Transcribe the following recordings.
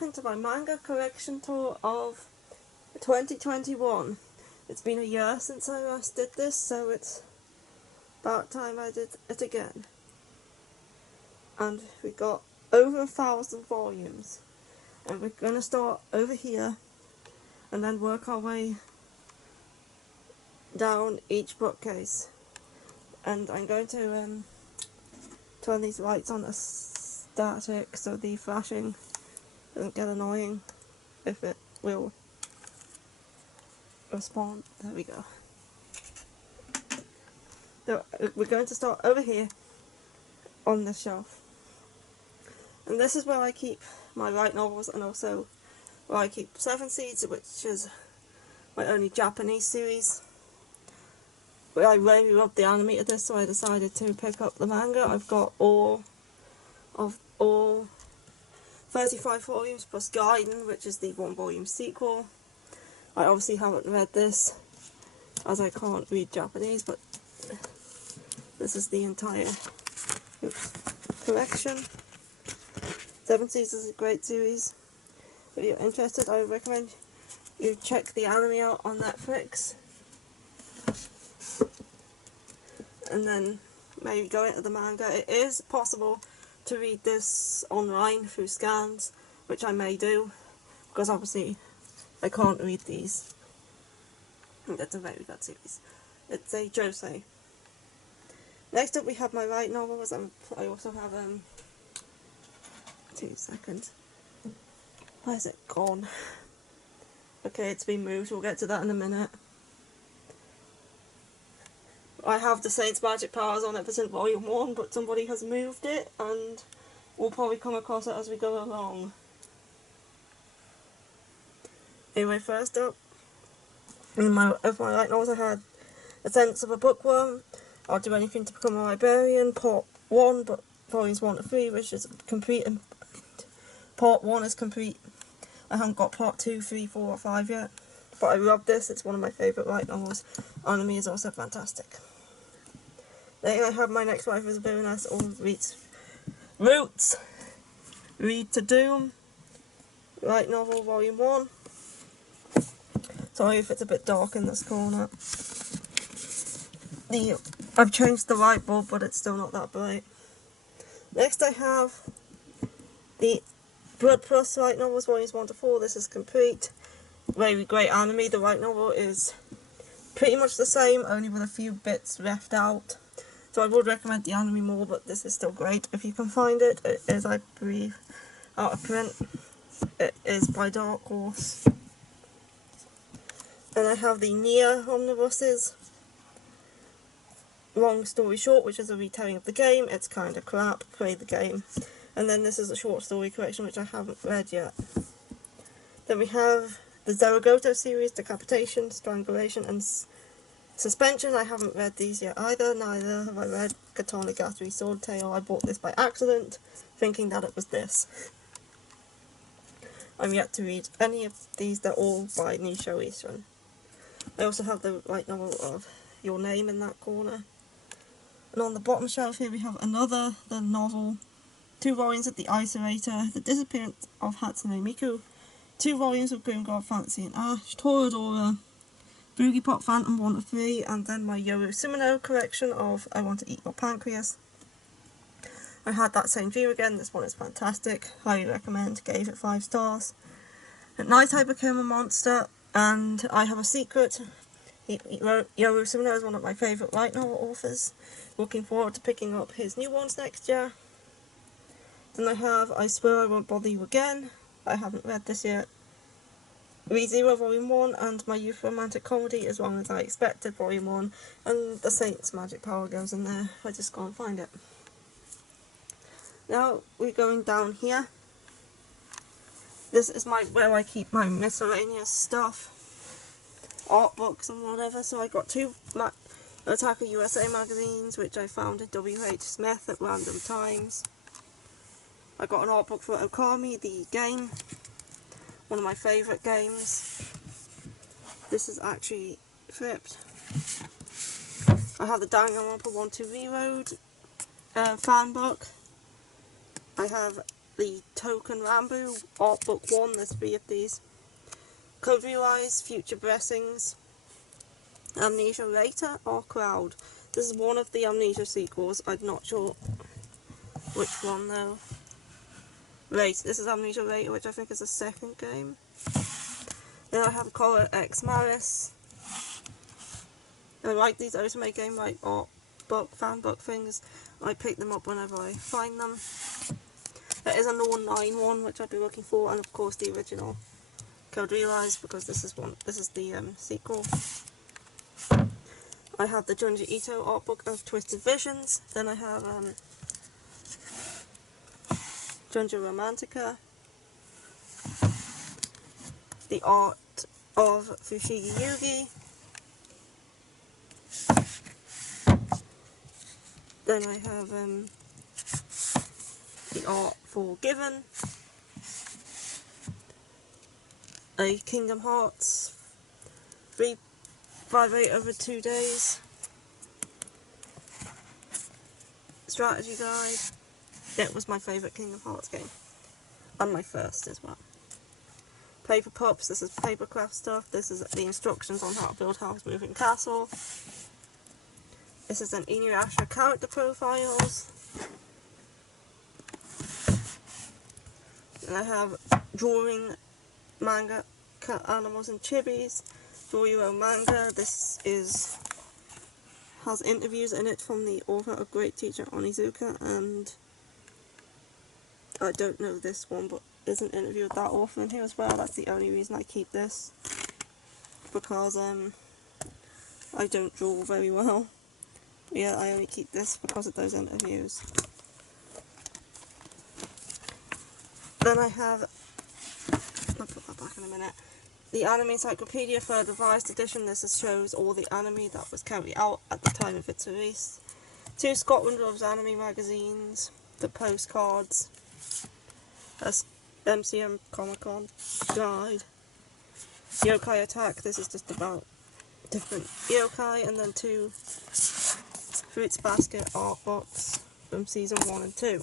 welcome to my manga collection tour of 2021. It's been a year since I last did this, so it's about time I did it again. And we got over 1,000 volumes. And we're going to start over here and then work our way down each bookcase. And I'm going to turn these lights on as static so the flashing doesn't get annoying, if it will respond. There we go. So we're going to start over here on the shelf. And this is where I keep my light novels, and also where I keep Seven Seeds, which is my only Japanese series. But I really love the anime of this, so I decided to pick up the manga. I've got all 35 volumes plus Gaiden, which is the 1-volume sequel. I obviously haven't read this, as I can't read Japanese, but this is the entire collection. Seven Seeds is a great series. If you're interested, I would recommend you check the anime out on Netflix. And then maybe go into the manga. It is possible to read this online through scans, which I may do, because obviously I can't read these. That's a very good series. It's a josei. Next up we have my light novels, and I also have 2 seconds. Where's it gone? Okay, it's been moved, we'll get to that in a minute. I have the Saint's Magic Powers on Episode Volume 1, but somebody has moved it, and we'll probably come across it as we go along. Anyway, first up, of my light novels I had A Sense of a Bookworm, I'll Do Anything to Become a Librarian, Part 1, but Volumes 1 to 3, which is complete, and Part 1 is complete. I haven't got Part 2, 3, 4 or 5 yet, but I love this, it's one of my favourite light novels. Anime is also fantastic. Then I have My Next Wife is a Villainess, or Roots, Read to Doom, light novel, Volume 1. Sorry if it's a bit dark in this corner. I've changed the light bulb, but it's still not that bright. Next I have the Blood Plus light novels, Volumes 1 to 4. This is complete. Very great anime. The light novel is pretty much the same, only with a few bits left out. So I would recommend the anime more, but this is still great if you can find it. It is, I believe, out of print. It is by Dark Horse. Then I have the Nier omnibuses. Long Story Short, which is a retelling of the game. It's kind of crap. Play the game. And then this is a short story collection, which I haven't read yet. Then we have the Zeragoto series, Decapitation, Strangulation, and Suspension. I haven't read these yet either. Neither have I read Katana Gatari Sword Tale. I bought this by accident, thinking that it was this. I'm yet to read any of these. They're all by Nisho Ishii. I also have the light novel of Your Name in that corner. And on the bottom shelf here we have the novel, 2 volumes of The Isolator, The Disappearance of Hatsune Miku, 2 volumes of Grimgard Fantasy and Ash, Toradora, Boogie Pop Phantom 1 to 3, and then my Yoru Sumino collection of I Want to Eat Your Pancreas. I had that same dream again. This one is fantastic. Highly recommend. Gave it 5 stars. At night I became a monster, and I have a secret. Yoru Sumino is one of my favourite light novel authors. Looking forward to picking up his new ones next year. Then I have I Swear I Won't Bother You Again. I haven't read this yet. ReZero Volume 1 and My Youth Romantic Comedy As Long As I Expected Volume 1, and The Saint's Magic Power goes in there. I just can't find it. Now we're going down here. This is where I keep my miscellaneous stuff, art books and whatever. So I got 2 Otaku USA magazines, which I found at W.H. Smith at random times. I got an art book for Okami, the game, one of my favourite games. This is actually flipped. I have the Danganronpa 1-2 Reload fan book. I have the Token Rambu Art Book 1, there's 3 of these. Code Realize, Future Blessings, Amnesia Later, or Crowd. This is one of the Amnesia sequels, I'm not sure which one though. Right, this is Amnesia Later, which I think is the second game. Then I have Color X Malice. I like these Otome game like art book, fan book things. I pick them up whenever I find them. There is a Norn 9 one which I'd be looking for, and of course the original Code Realize, because this is the sequel. I have the Junji Ito art book of Twisted Visions. Then I have Junji Romantica, the art of Fushigi Yugi. Then I have the art for Given, a Kingdom Hearts 358 over 2 days strategy guide. That was my favourite Kingdom Hearts game, and my first as well. Paper Pups, this is papercraft stuff. This is the instructions on how to build House Moving Castle. This is an Inuyasha character profiles. And I have drawing manga, cat animals and chibis. Draw your own manga. This has interviews in it from the author of Great Teacher Onizuka, and I don't know this one, but there's an interview with that author in here as well. That's the only reason I keep this, because I don't draw very well. Yeah, I only keep this because of those interviews. Then I have, I'll put that back in a minute, the Anime Encyclopedia for the revised edition. This shows all the anime that was carried out at the time of its release. 2 Scotland Loves Anime magazines, the postcards, a MCM Comic Con guide, Yokai Attack. This is just about different yokai, and then 2 Fruits Basket art books from season 1 and 2.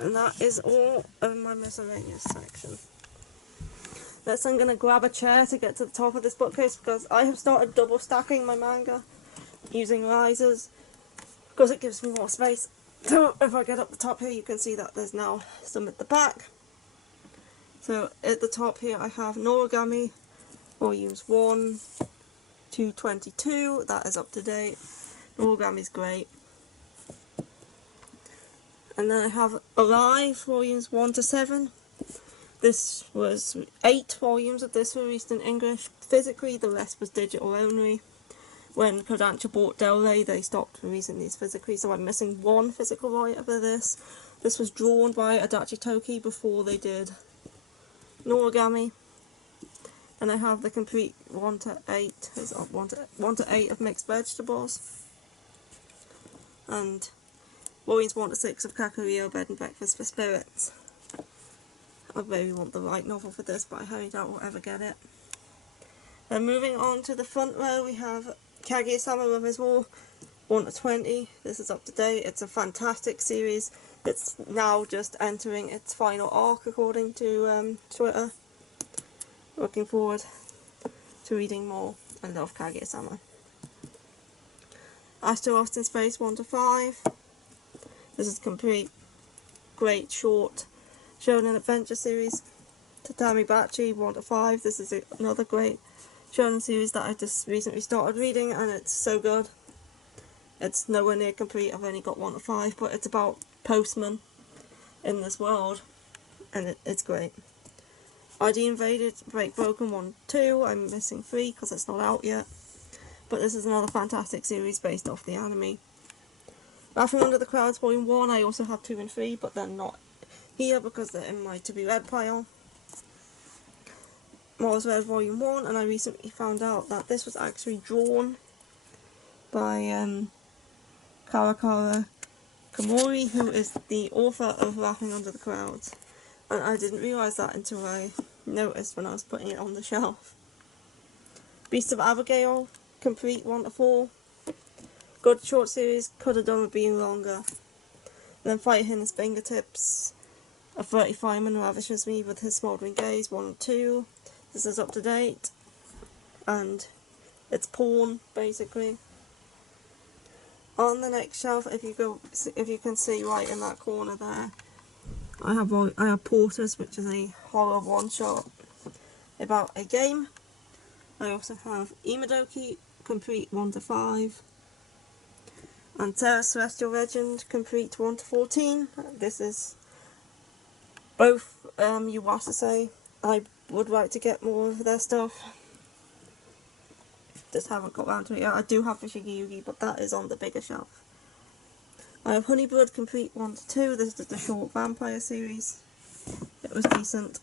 And that is all of my miscellaneous section. Next I'm going to grab a chair to get to the top of this bookcase, because I have started double stacking my manga using risers, because it gives me more space. So if I get up the top here, you can see that there's now some at the back. So at the top here I have Noragami volumes 1 to 22, that is up to date. Noragami's great. And then I have Alive volumes 1 to 7. This was 8 volumes of this were released in English physically, the rest was digital only. When Kodansha bought Del Rey, they stopped releasing these physically, so I'm missing 1 physical volume of this. This was drawn by Adachi Toki before they did Noragami. And I have the complete 1 to 8, 1 to 8 of Mixed Vegetables. And volumes 1 to 6 of Kakuryou Bed and Breakfast for Spirits. I really want the right novel for this, but I highly doubt we'll ever get it. Then moving on to the front row, we have Kaguya-sama Lovers War 1 to 20. This is up to date. It's a fantastic series. It's now just entering its final arc according to Twitter. Looking forward to reading more. I love Kaguya-sama. Astro Lost in Space 1 to 5. This is a complete great short Shonen adventure series. Tatami Bachi 1 to 5. This is another great Shonen series that I just recently started reading, and it's so good. It's nowhere near complete, I've only got 1 to 5, but it's about postmen in this world, and it's great. ID Invaded Break Broken 1 2. I'm missing 3 because it's not out yet, but this is another fantastic series based off the anime. Laughing Under the Clouds Volume 1, I also have 2 and 3, but they're not here because they're in my to be read pile. Mars Red Volume 1, and I recently found out that this was actually drawn by Karakara Komori, who is the author of Laughing Under the Clouds. And I didn't realise that until I noticed when I was putting it on the shelf. Beast of Abigail, complete 1 to 4. Good short series, could have done with being longer. Then Fight in His Fingertips. A 35-man ravishes me with his smouldering gaze, 1 and 2. This is up to date. And it's porn, basically. On the next shelf, if you can see right in that corner there, I have Porters, which is a horror one-shot about a game. I also have Imadoki, complete 1 to 5. And Terra Celestial Legend, complete 1 to 14. This is both Yuasase. I would like to get more of their stuff. Just haven't got around to it yet. I do have the Shigeyugi, but that is on the bigger shelf. I have Honeyblood, complete 1 to 2. This is the short vampire series. It was decent.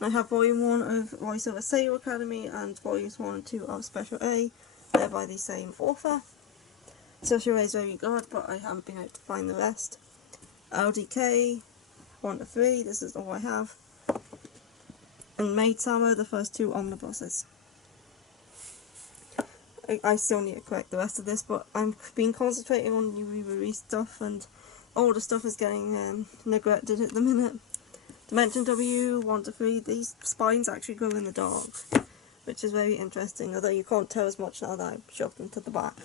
I have Volume 1 of Voiceover Sailor Academy and Volumes 1 and 2 of Special A. They're by the same author. Special A is very good, but I haven't been able to find the rest. LDK, 1 to 3. This is all I have. And Maid Sama, the first 2 omnibuses. I still need to correct the rest of this, but I've been concentrating on new re-release stuff, and older stuff is getting neglected at the minute. Dimension W, 1 to 3, these spines actually grow in the dark, which is very interesting, although you can't tell as much now that I've shoved them to the back.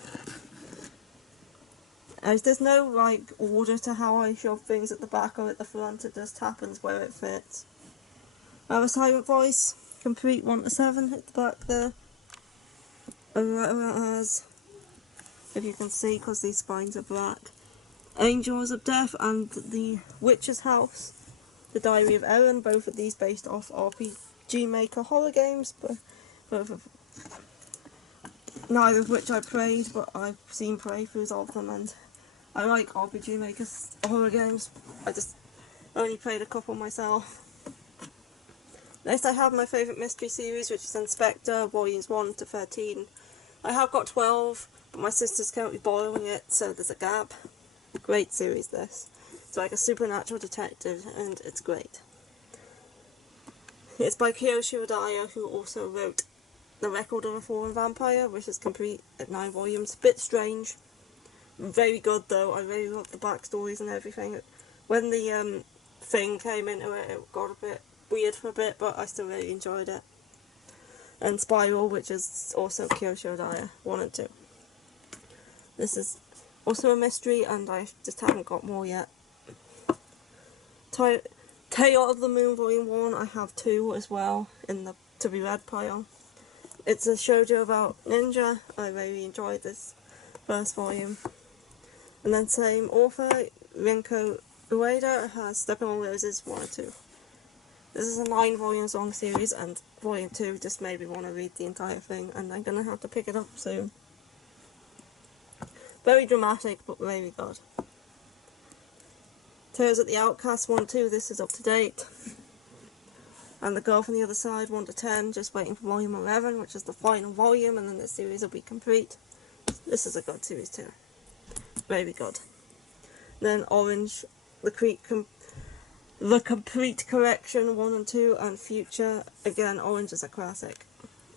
There's no like order to how I shove things at the back or at the front, it just happens where it fits. I have a Silent Voice, complete 1 to 7 at the back there. As if you can see, because these spines are black. Angels of Death and The Witch's House, The Diary of Eren, both of these based off RPG Maker horror games, but neither of which I played, but I've seen playthroughs of them, and I like RPG Maker's horror games. I just only played a couple myself. Next I have my favourite mystery series, which is Inspector, volumes 1 to 13. I have got 12, but my sister's currently borrowing it, so there's a gap. Great series this. It's like a supernatural detective, and it's great. It's by Kiyoshi Wadaya, who also wrote The Record of a Fallen Vampire, which is complete at 9 volumes. Bit strange. Very good though, I really love the backstories and everything. When the thing came into it, it got a bit weird for a bit, but I still really enjoyed it. And Spiral, which is also Kiyoshi Wadaya, 1 and 2. This is also a mystery, and I just haven't got more yet. Tale of the Moon Volume 1, I have 2 as well, in the to be read pile. It's a shoujo about ninja. I really enjoyed this first volume. And then same author, Rinko Ueda, has Stepping on Roses 1 and 2. This is a 9 volumes long series, and volume 2 just made me want to read the entire thing, and I'm going to have to pick it up soon. Very dramatic, but very good. Tales at the Outcast 1 and 2, this is up to date. And The Girl from the Other Side 1 to 10, just waiting for volume 11, which is the final volume, and then the series will be complete. This is a good series too. Very good. Then Orange, The Complete Collection 1 and 2, and Future. Again, Orange is a classic.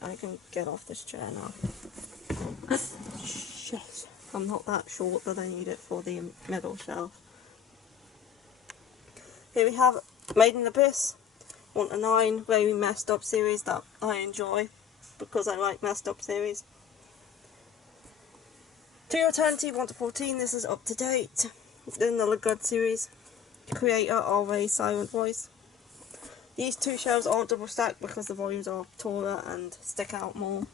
I can get off this chair now. Shit. I'm not that short that I need it for the middle shelf. Here we have Made in Abyss 1 to 9, very messed up series that I enjoy because I like messed up series. To Eternity 1 to 14, this is up to date. Another good series. Creator always Silent Voice. These 2 shelves aren't double stacked because the volumes are taller and stick out more.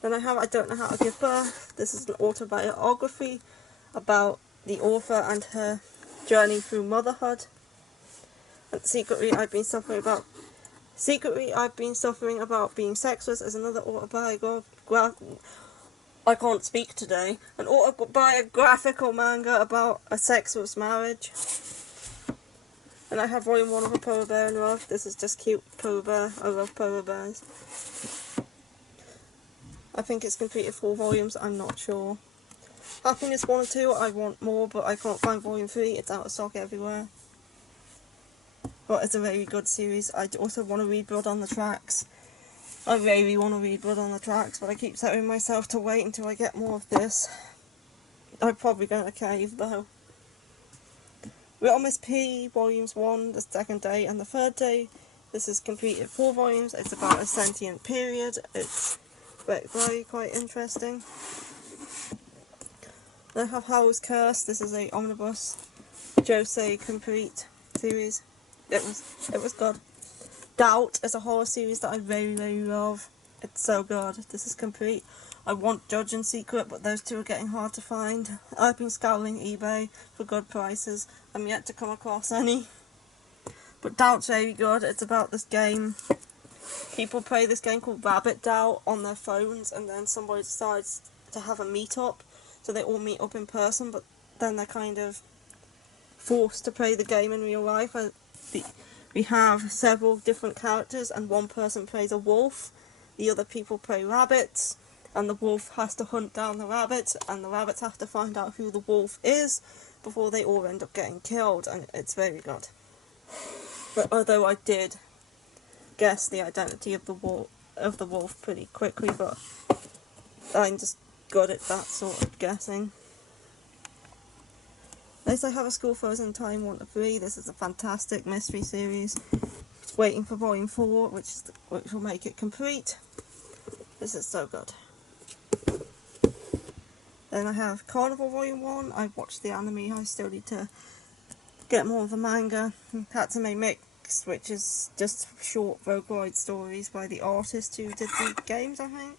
Then I have I Don't Know How to Give Birth. This is an autobiography about the author and her journey through motherhood. And Secretly I've Been Suffering About Being Sexless is another autobiography. I can't speak today. An autobiographical manga about a sexless marriage. And I have volume 1 of A Polar Bear in Love. This is just cute polar bear. I love polar bears. I think it's completed 4 volumes, I'm not sure. Happiness 1 and 2, I want more, but I can't find volume 3. It's out of stock everywhere. But it's a very good series. I also want to read Blood on the Tracks. I really want to read Blood on the Tracks, but I keep telling myself to wait until I get more of this. I'm probably going to cave though. We're on Miss P, Volumes 1, the second day, and the third day. This is completed 4 volumes. It's about a sentient period. It's very quite interesting. Then I have Howl's Curse. This is a omnibus Josei complete series. It was good. Doubt is a horror series that I very, very love. It's so good. This is complete. I want Judge and Secret, but those two are getting hard to find. I've been scouring eBay for good prices. I'm yet to come across any. But Doubt's very good. It's about this game. People play this game called Rabbit Doubt on their phones, and then somebody decides to have a meet-up. So they all meet up in person, but then they're kind of forced to play the game in real life. We have several different characters, and one person plays a wolf. The other people play rabbits, and the wolf has to hunt down the rabbits, and the rabbits have to find out who the wolf is before they all end up getting killed, and it's very good. But although I did guess the identity of the wolf pretty quickly, but I'm just good at that sort of guessing. Next I have A School Frozen Time 1 to 3. This is a fantastic mystery series. It's waiting for volume 4, which will make it complete. This is so good. Then I have Carnival Volume 1. I've watched the anime. I still need to get more of the manga. Katsume Mix, which is just short Vocaloid stories by the artist who did the games, I think.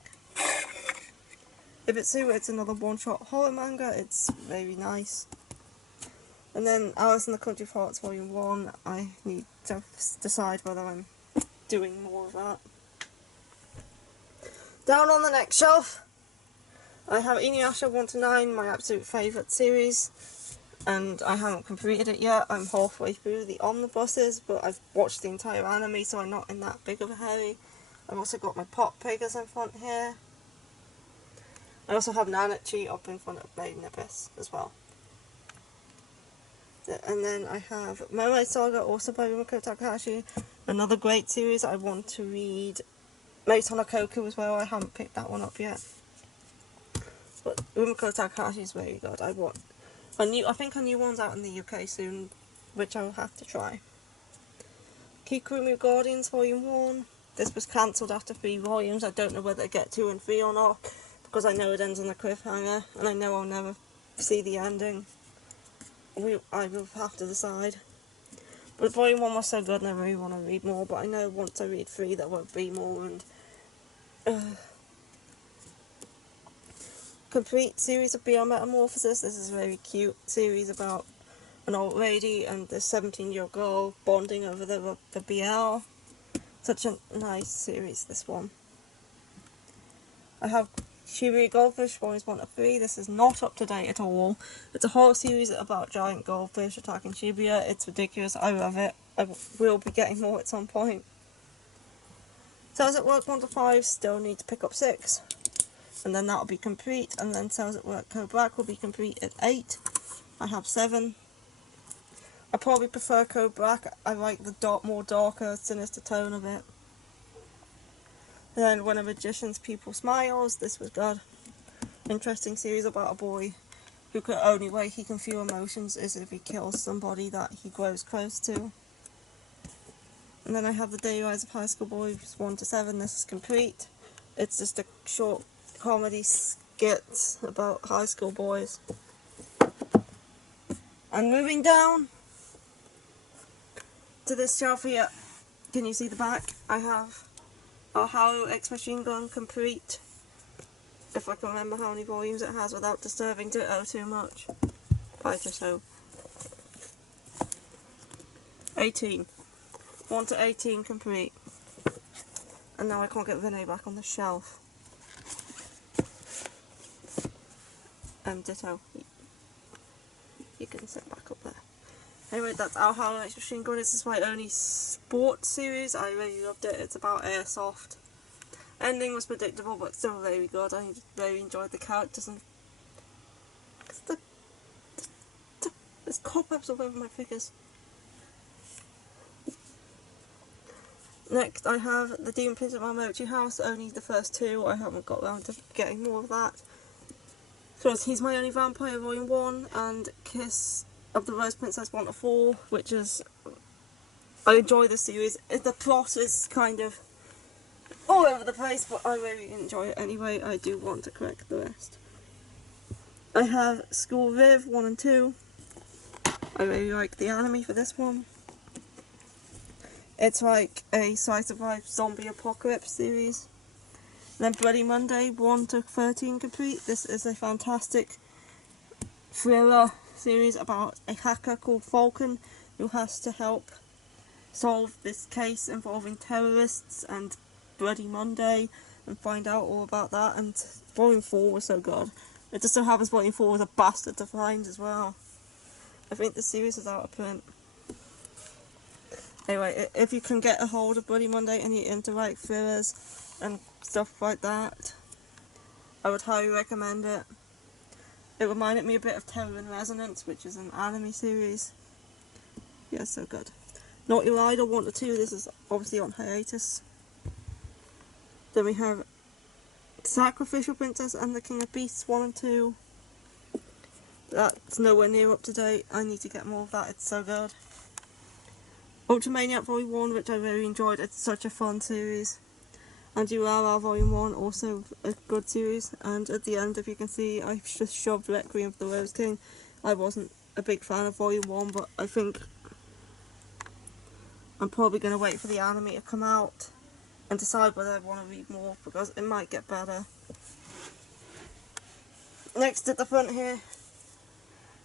Ibitsu, it's another one-shot horror manga. It's very nice. And then Alice in the Country of Hearts Volume 1. I need to decide whether I'm doing more of that. Down on the next shelf, I have Inuyasha 1 to 9, my absolute favourite series, and I haven't completed it yet. I'm halfway through the omnibuses, but I've watched the entire anime, so I'm not in that big of a hurry. I've also got my pop figures in front here. I also have Nanachi up in front of Maiden Abyss as well. And then I have Mermaid Saga, also by Rumiko Takahashi, another great series I want to read. Maid Koku as well, I haven't picked that one up yet. But Rumiko Takahashi is very good. I think a new one's out in the UK soon, which I will have to try. Kikurumi Guardians Volume 1. This was cancelled after 3 volumes. I don't know whether to get 2 and 3 or not, because I know it ends on a cliffhanger, and I know I'll never see the ending. I will have to decide. But Volume 1 was so good and I really want to read more, but I know once I read 3 there won't be more. And complete series of Beyond Metamorphosis. This is a very cute series about an old lady and this 17-year-old girl bonding over the BL. Such a nice series, this one. I have Shibuya Goldfish, Volumes 1 to 3. This is not up to date at all. It's a horror series about giant goldfish attacking Shibuya. It's ridiculous. I love it. I will be getting more at some point. Cells at Work 1 to 5. Still need to pick up 6. And then that'll be complete. And then Cells at Work Code Black will be complete at 8. I have 7. I probably prefer Code Black. I like the more darker, sinister tone of it. And then When a Magician's Pupil Smiles. This was good. Interesting series about a boy who the only way he can feel emotions is if he kills somebody that he grows close to. And then I have The Daily Lives of High School Boys 1 to 7. This is complete. It's just a short comedy skit about high school boys. And moving down to this shelf here, can you see the back? I have Haru X Machine Gun complete, if I can remember how many volumes it has without disturbing Ditto too much. I just hope. 18. 1 to 18 complete. And now I can't get Vinay back on the shelf. Ditto. You can sit back up there. Anyway, that's our Haru X Machine Gun. This is my only sports series. I really loved it. It's about airsoft. Ending was predictable, but still very good. I very enjoyed the characters and there's cobwebs all over my figures. Next, I have The Demon Prince at My Mochi House. Only the first 2. I haven't got around to getting more of that. So he's my only vampire, Volume 1, and Kiss of the Rose Princess 1 to 4, which is, I enjoy the series. The plot is kind of all over the place, but I really enjoy it anyway. I do want to correct the rest. I have School Viv 1 and 2. I really like the anime for this one. It's like a slice of life zombie apocalypse series. Then Bloody Monday 1 to 13 complete. This is a fantastic thriller series about a hacker called Falcon who has to help solve this case involving terrorists and Bloody Monday and find out all about that. And Volume 4 was so good. It just so happens Volume 4 was a bastard to find as well. I think the series is out of print. Anyway, if you can get a hold of Bloody Monday and you're into like thrillers and stuff like that, I would highly recommend it. It reminded me a bit of Terror in Resonance, which is an anime series. Yeah, so good. Naughty Rider 1 to 2, this is obviously on hiatus. Then we have Sacrificial Princess and the King of Beasts 1 and 2. That's nowhere near up to date. I need to get more of that, it's so good. Ultramaniac Volume 1, which I really enjoyed, it's such a fun series. And URL Volume 1, also a good series. And at the end, if you can see, I just shoved Requiem of the Rose King. I wasn't a big fan of Volume 1, but I think I'm probably going to wait for the anime to come out and decide whether I want to read more, because it might get better. Next at the front here,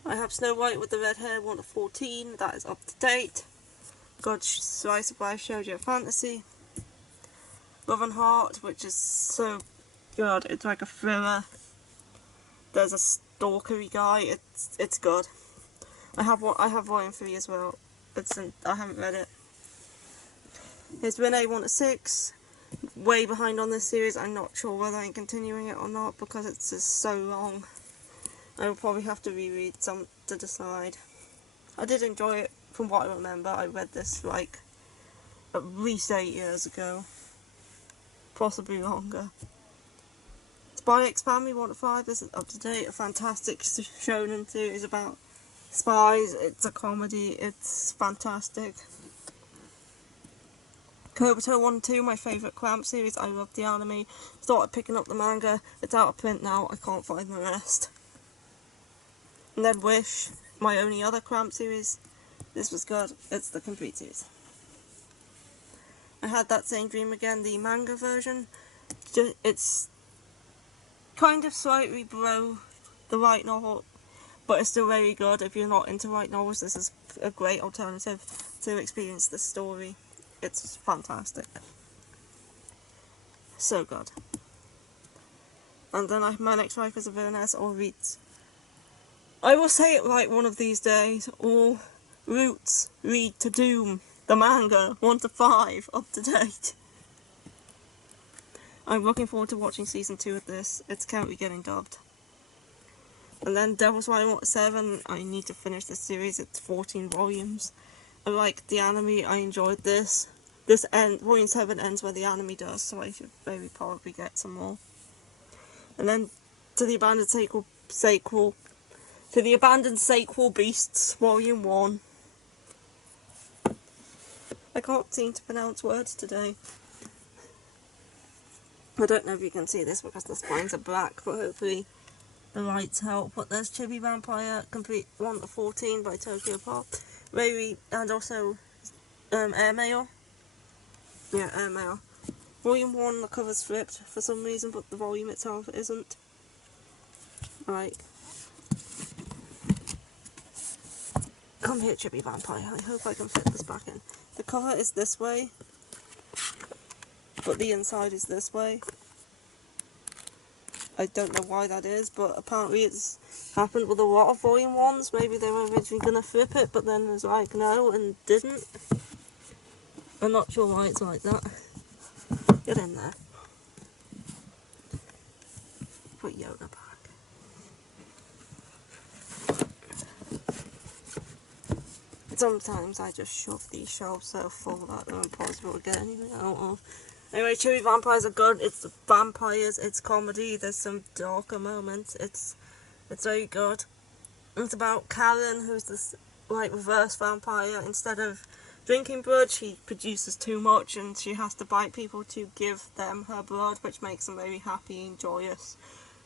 I have Snow White with the Red Hair 1 to 14, that is up to date. Got Slice of Life Shoujo Fantasy. Love and Heart, which is so good. It's like a thriller. There's a stalkery guy. It's good. I have Volume 3 as well. I haven't read it. Here's Renee 1 to 6. Way behind on this series. I'm not sure whether I'm continuing it or not because it's just so long. I will probably have to reread some to decide. I did enjoy it from what I remember. I read this like at least 8 years ago. Possibly longer. Spy X Family 1 to 5, this is up to date, a fantastic shonen series about spies. It's a comedy, it's fantastic. Kobuto 1 and 2, my favourite Cramp series, I love the anime. Started picking up the manga, it's out of print now, I can't find the rest. And then Wish, my only other Cramp series, this was good, it's the complete series. I had That Same Dream Again, the manga version. It's kind of slightly below the light novel, but it's still very good. If you're not into light novels, this is a great alternative to experience the story. It's fantastic. So good. And then My Next Life as a Villainess, or Reads. I will say it right one of these days, all Roots Read to Doom. The manga, 1 to 5, up to date. I'm looking forward to watching season 2 of this. It's currently getting dubbed. And then Devil's Rider 1 to 7, I need to finish this series, it's 14 volumes. I like the anime, I enjoyed this. Volume 7 ends where the anime does, so I should maybe probably get some more. And then To the Abandoned Sequel Beasts, Volume 1. I can't seem to pronounce words today. I don't know if you can see this because the spines are black, but hopefully the lights help. But there's Chibi Vampire Complete 1 to 14 by Tokyo Pop. And also Airmail. Yeah, Airmail. Volume 1, the cover's flipped for some reason, but the volume itself isn't. Right. Come here, Chibi Vampire. I hope I can fit this back in. The cover is this way, but the inside is this way. I don't know why that is, but apparently it's happened with a lot of Volume 1s. Maybe they were originally going to flip it, but then it was like, no, and didn't. I'm not sure why it's like that. Get in there. Put Yoda back. Sometimes I just shove these shelves so full that they're impossible to get anything out of. Anyway, Chibi Vampires are good. It's vampires, it's comedy, there's some darker moments. It's very good. It's about Karen, who's this like reverse vampire. Instead of drinking blood, she produces too much, and she has to bite people to give them her blood, which makes them very happy and joyous.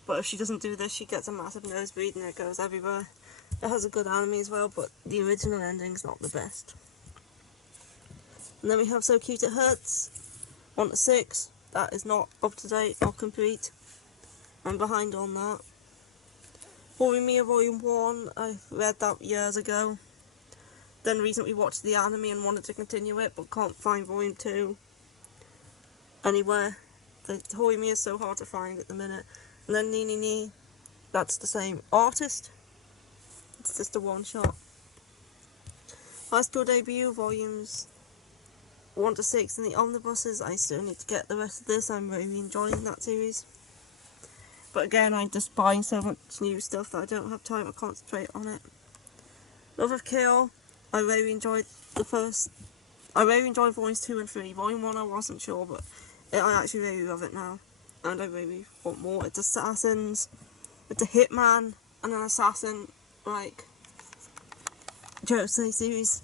But if she doesn't do this, she gets a massive nosebleed and it goes everywhere. It has a good anime as well, but the original ending's not the best. And then we have So Cute It Hurts, 1 to 6. That is not up to date or complete. I'm behind on that. Horimiya Volume 1, I read that years ago. Then recently watched the anime and wanted to continue it, but can't find Volume 2 anywhere. The Horimiya is so hard to find at the minute. And then Ni Ni Ni, that's the same artist. It's just a one-shot. High School Debut, Volumes 1 to 6 in the omnibuses. I still need to get the rest of this. I'm really enjoying that series. But again, I'm just buying so much new stuff that I don't have time to concentrate on it. Love of Kill, I really enjoyed Volumes 2 and 3. Volume 1 I wasn't sure, but I actually really love it now. And I really want more. It's assassins, it's a hitman, and an assassin, like, Josei series.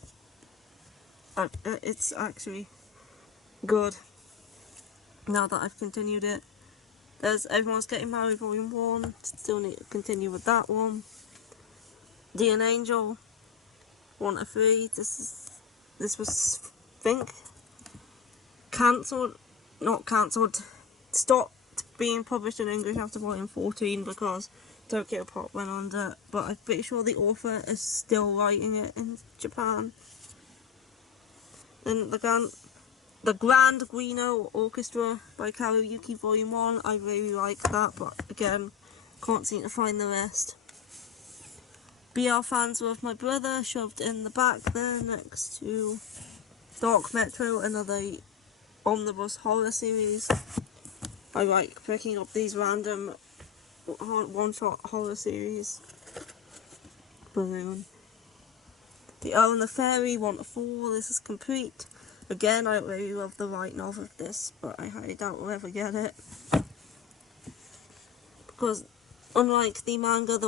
It's actually good, now that I've continued it. There's Everyone's Getting Married Volume 1, still need to continue with that one. Dear Angel, 1 to 3, this was, I think, stopped being published in English after Volume 14 because Tokyo Pop went under, but I'm pretty sure the author is still writing it in Japan. And the Grand Guino Orchestra by Karuyuki Volume 1, I really like that, but again, can't seem to find the rest. BR Fansworth My Brother, shoved in the back there next to Dark Metro, another omnibus horror series. I like picking up these random one-shot horror series. Balloon. The Owl and the Fairy, 1 to 4, this is complete. Again, I don't really love the light novel of this, but I highly doubt we'll ever get it. Because, unlike the manga,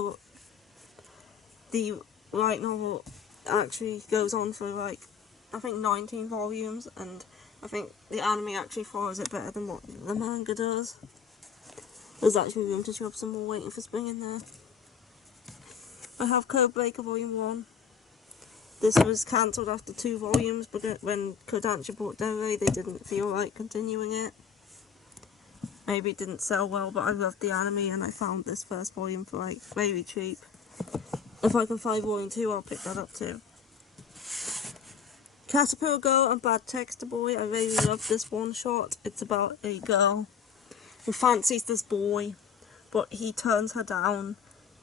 the light novel actually goes on for like, I think 19 volumes, and I think the anime actually follows it better than what the manga does. There's actually room to shove some more Waiting for Spring in there. I have Code Breaker Volume 1. This was cancelled after 2 volumes, but when Kodansha bought Denrei, they didn't feel like continuing it. Maybe it didn't sell well, but I loved the anime and I found this first volume for like very cheap. If I can find Volume 2, I'll pick that up too. Caterpillar Girl and Bad Texter Boy, I really love this one shot. It's about a girl who fancies this boy, but he turns her down,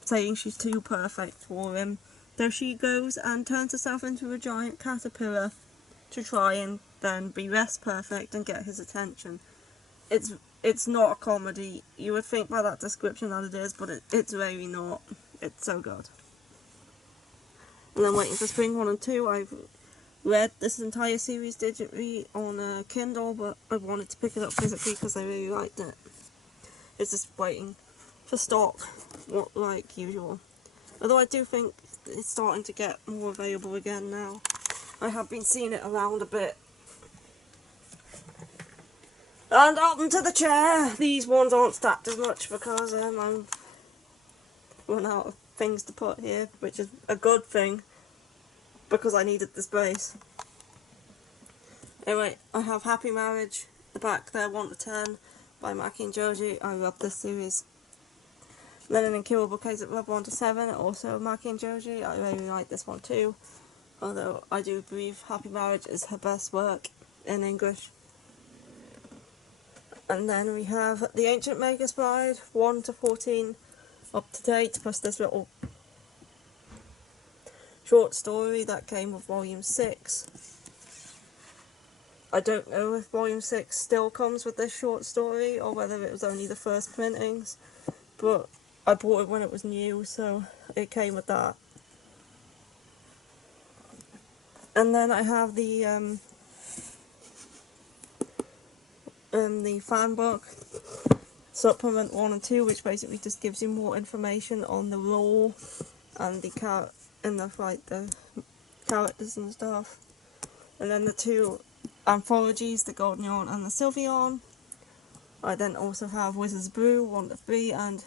saying she's too perfect for him. So she goes and turns herself into a giant caterpillar to try and then be less perfect and get his attention. It's not a comedy. You would think by that description that it is, but it's really not. It's so good. And then Waiting for Spring 1 and 2, I've read this entire series digitally on Kindle, but I wanted to pick it up physically because I really liked it. It's just waiting for stock, like usual. Although I do think it's starting to get more available again now. I have been seeing it around a bit. And up to the chair! These ones aren't stacked as much because I'm run out of things to put here, which is a good thing because I needed the space. Anyway, I have Happy Marriage, the back there, 1 to 10 by Maki and Joji. I love this series. Lenin and Killable Case of Love 1 to 7, also Maki and Joji. I really like this one too, although I do believe Happy Marriage is her best work in English. And then we have The Ancient Magus Bride, 1 to 14, up to date, plus this little short story that came with Volume 6. I don't know if Volume 6 still comes with this short story, or whether it was only the first printings, but I bought it when it was new, so it came with that. And then I have the fan book, Supplement 1 and 2, which basically just gives you more information on the lore and the characters and stuff. And then the two anthologies, the Golden Yawn and the Silver Yawn. I then also have Wizard's Brew 1 to 3 and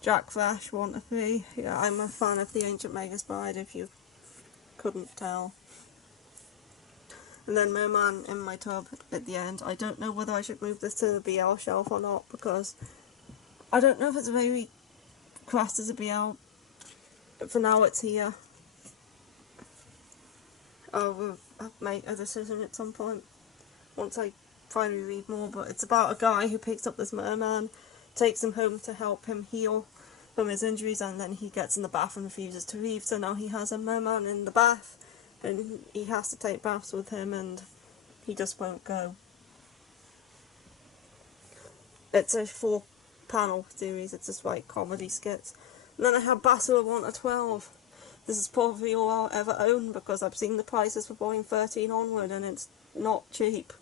Jack Flash 1 to 3. Yeah, I'm a fan of the Ancient Magus Bride, if you couldn't tell. And then Merman in my tub at the end. I don't know whether I should move this to the BL shelf or not, because I don't know if it's very classed as a BL. But for now it's here. I'll make a decision at some point once I finally read more, but it's about a guy who picks up this merman, takes him home to help him heal from his injuries, and then he gets in the bath and refuses to leave, so now he has a merman in the bath and he has to take baths with him and he just won't go. It's a 4-panel series, it's just like comedy skits. And then I have Basura 1 to 12. This is probably all I'll ever own because I've seen the prices for volume 13 onward and it's not cheap.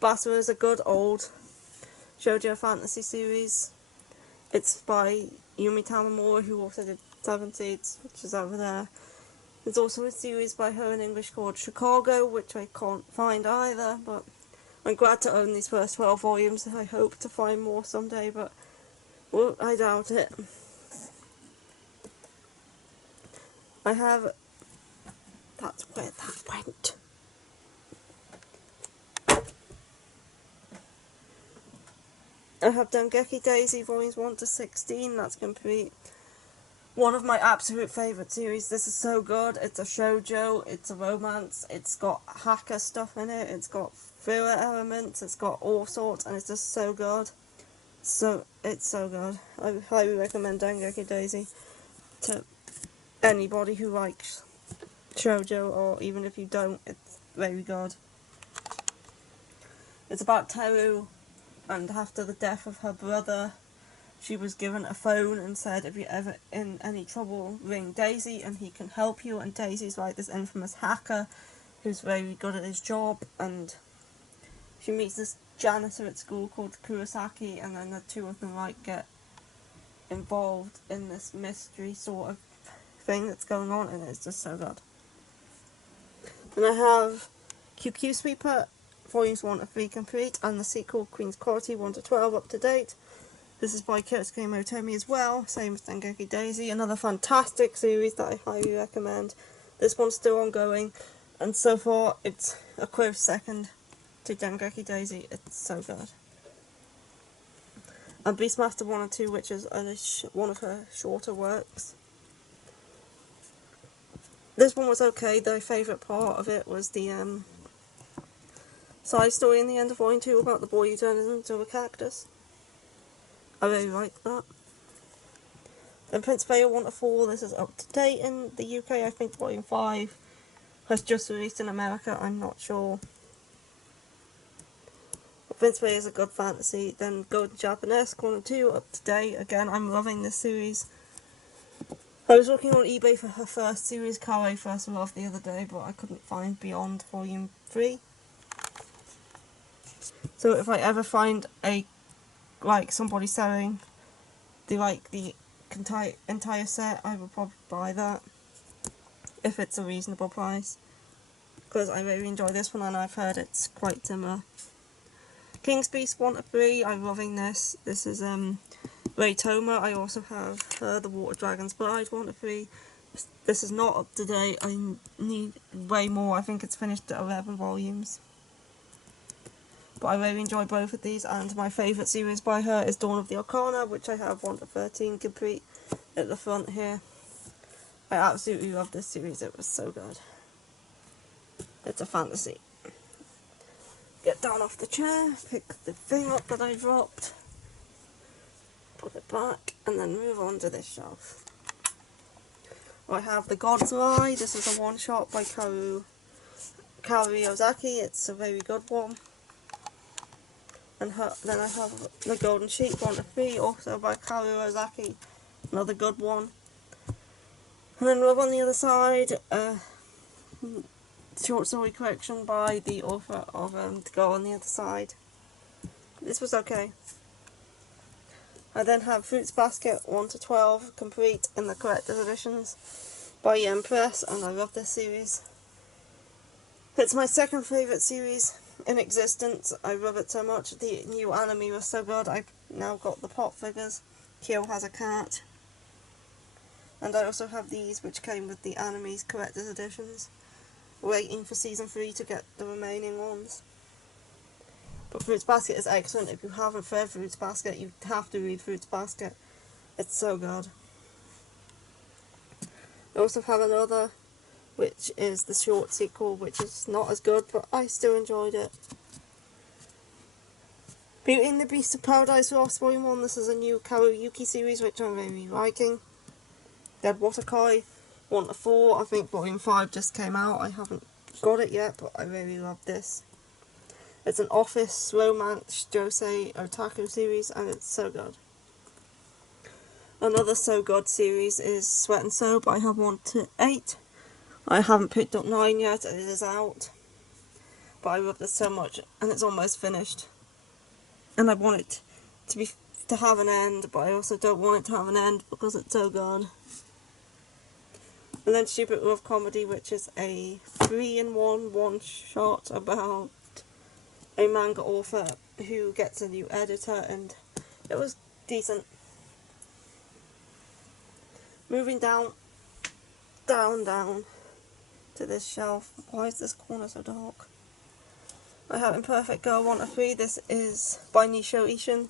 Basura is a good old shoujo fantasy series. It's by Yumi Tamamura, who also did Seven Seeds, which is over there. There's also a series by her in English called Chicago, which I can't find either, but I'm glad to own these first 12 volumes. I hope to find more someday, but well, I doubt it. I have... That's where that went. I have Dengeki Daisy volumes 1 to 16, that's complete. One of my absolute favourite series. This is so good. It's a shoujo, it's a romance, it's got hacker stuff in it, it's got thriller elements, it's got all sorts, and it's just so good. So, it's so good. I highly recommend Dengeki Daisy to anybody who likes shoujo, or even if you don't, it's very good. It's about Teru, and after the death of her brother, she was given a phone and said, if you're ever in any trouble, ring Daisy and he can help you. And Daisy's like this infamous hacker who's very good at his job, and she meets this janitor at school called Kurosaki, and then the two of them like get involved in this mystery sort of thing that's going on, and it's just so good. And I have QQ Sweeper volumes 1 to 3 complete, and the sequel Queen's Quality 1 to 12 up to date. This is by Kyosuke Motomi as well, same as Dengeki Daisy, another fantastic series that I highly recommend. This one's still ongoing, and so far it's a close second to Dengeki Daisy. It's so good. And Beastmaster 1 and 2, which is one of her shorter works. This one was okay. The favourite part of it was the side story in the end of Volume 2 about the boy who turns into a cactus. I really like that. Then Prince Vaya 1 to 4, this is up to date in the UK. I think Volume 5 has just released in America, I'm not sure. But Prince Vaya is a good fantasy. Then Golden Japanese 1 and 2 up to date. Again, I'm loving this series. I was looking on eBay for her first series, Kawaii First Love, the other day, but I couldn't find Beyond Volume 3. So if I ever find somebody selling the entire set, I will probably buy that if it's a reasonable price, because I really enjoy this one and I've heard it's quite similar. King's Beast 1 to 3, I'm loving this. This is Ray Toma. I also have The Water Dragon's Bride 1 to 3. This is not up to date. I need way more. I think it's finished at 11 volumes. But I really enjoy both of these, and my favourite series by her is Dawn of the Arcana, which I have 1 to 13 complete at the front here. I absolutely love this series, it was so good. It's a fantasy. Get down off the chair, pick the thing up that I dropped, put it back, and then move on to this shelf. I have The God's Lie. This is a one-shot by Kaori Ozaki. It's a very good one. And then I have The Golden Sheep 1 to 3, also by Kaori Ozaki. Another good one. And then Love on the Other Side, short story collection by the author of To Go on the Other Side. This was okay. I then have Fruits Basket 1 to 12 complete in the collector's editions by Press, and I love this series. It's my second favourite series in existence. I love it so much. The new anime was so good. I've now got the pop figures. Kyo has a cat. And I also have these, which came with the anime's collector's editions. Waiting for season 3 to get the remaining ones. But Fruits Basket is excellent. If you haven't read Fruits Basket, you have to read Fruits Basket. It's so good. I also have another, which is the short sequel, which is not as good, but I still enjoyed it. Beauty and the Beast of Paradise Lost Volume 1. This is a new Karuyuki series, which I'm really liking. Dead Watakai 1 to 4. I think Volume 5 just came out. I haven't got it yet, but I really love this. It's an office romance josei otaku series, and it's so good. Another so good series is Sweat and Soap. I have 1 to 8. I haven't picked up 9 yet, it is out. But I love this so much, and it's almost finished. And I want it to have an end, but I also don't want it to have an end because it's so good. And then Stupid Love Comedy, which is a 3-in-1 one-shot about a manga author who gets a new editor, and it was decent. Moving down to this shelf. Why is this corner so dark? I have Imperfect Girl 1 to 3. This is by Nisho Ishin.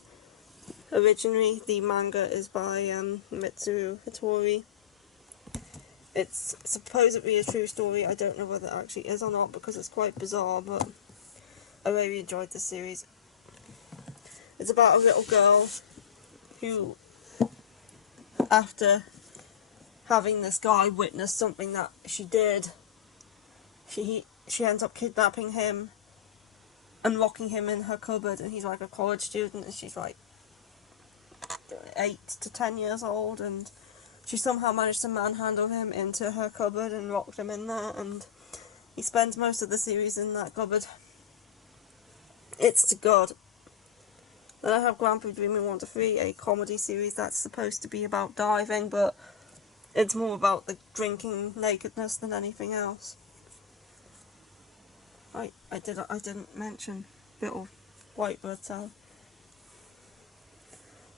Originally, the manga is by Mitsuru Hitori. It's supposedly a true story. I don't know whether it actually is or not because it's quite bizarre, but I really enjoyed this series. It's about a little girl who, after having this guy witness something that she did, she ends up kidnapping him and locking him in her cupboard, and he's like a college student and she's like 8 to 10 years old, and she somehow managed to manhandle him into her cupboard and locked him in there, and he spends most of the series in that cupboard. It's to God. Then I have Grand Prix Dreaming 1 to 3, a comedy series that's supposed to be about diving, but it's more about the drinking nakedness than anything else. I didn't mention little Whitebird Cell.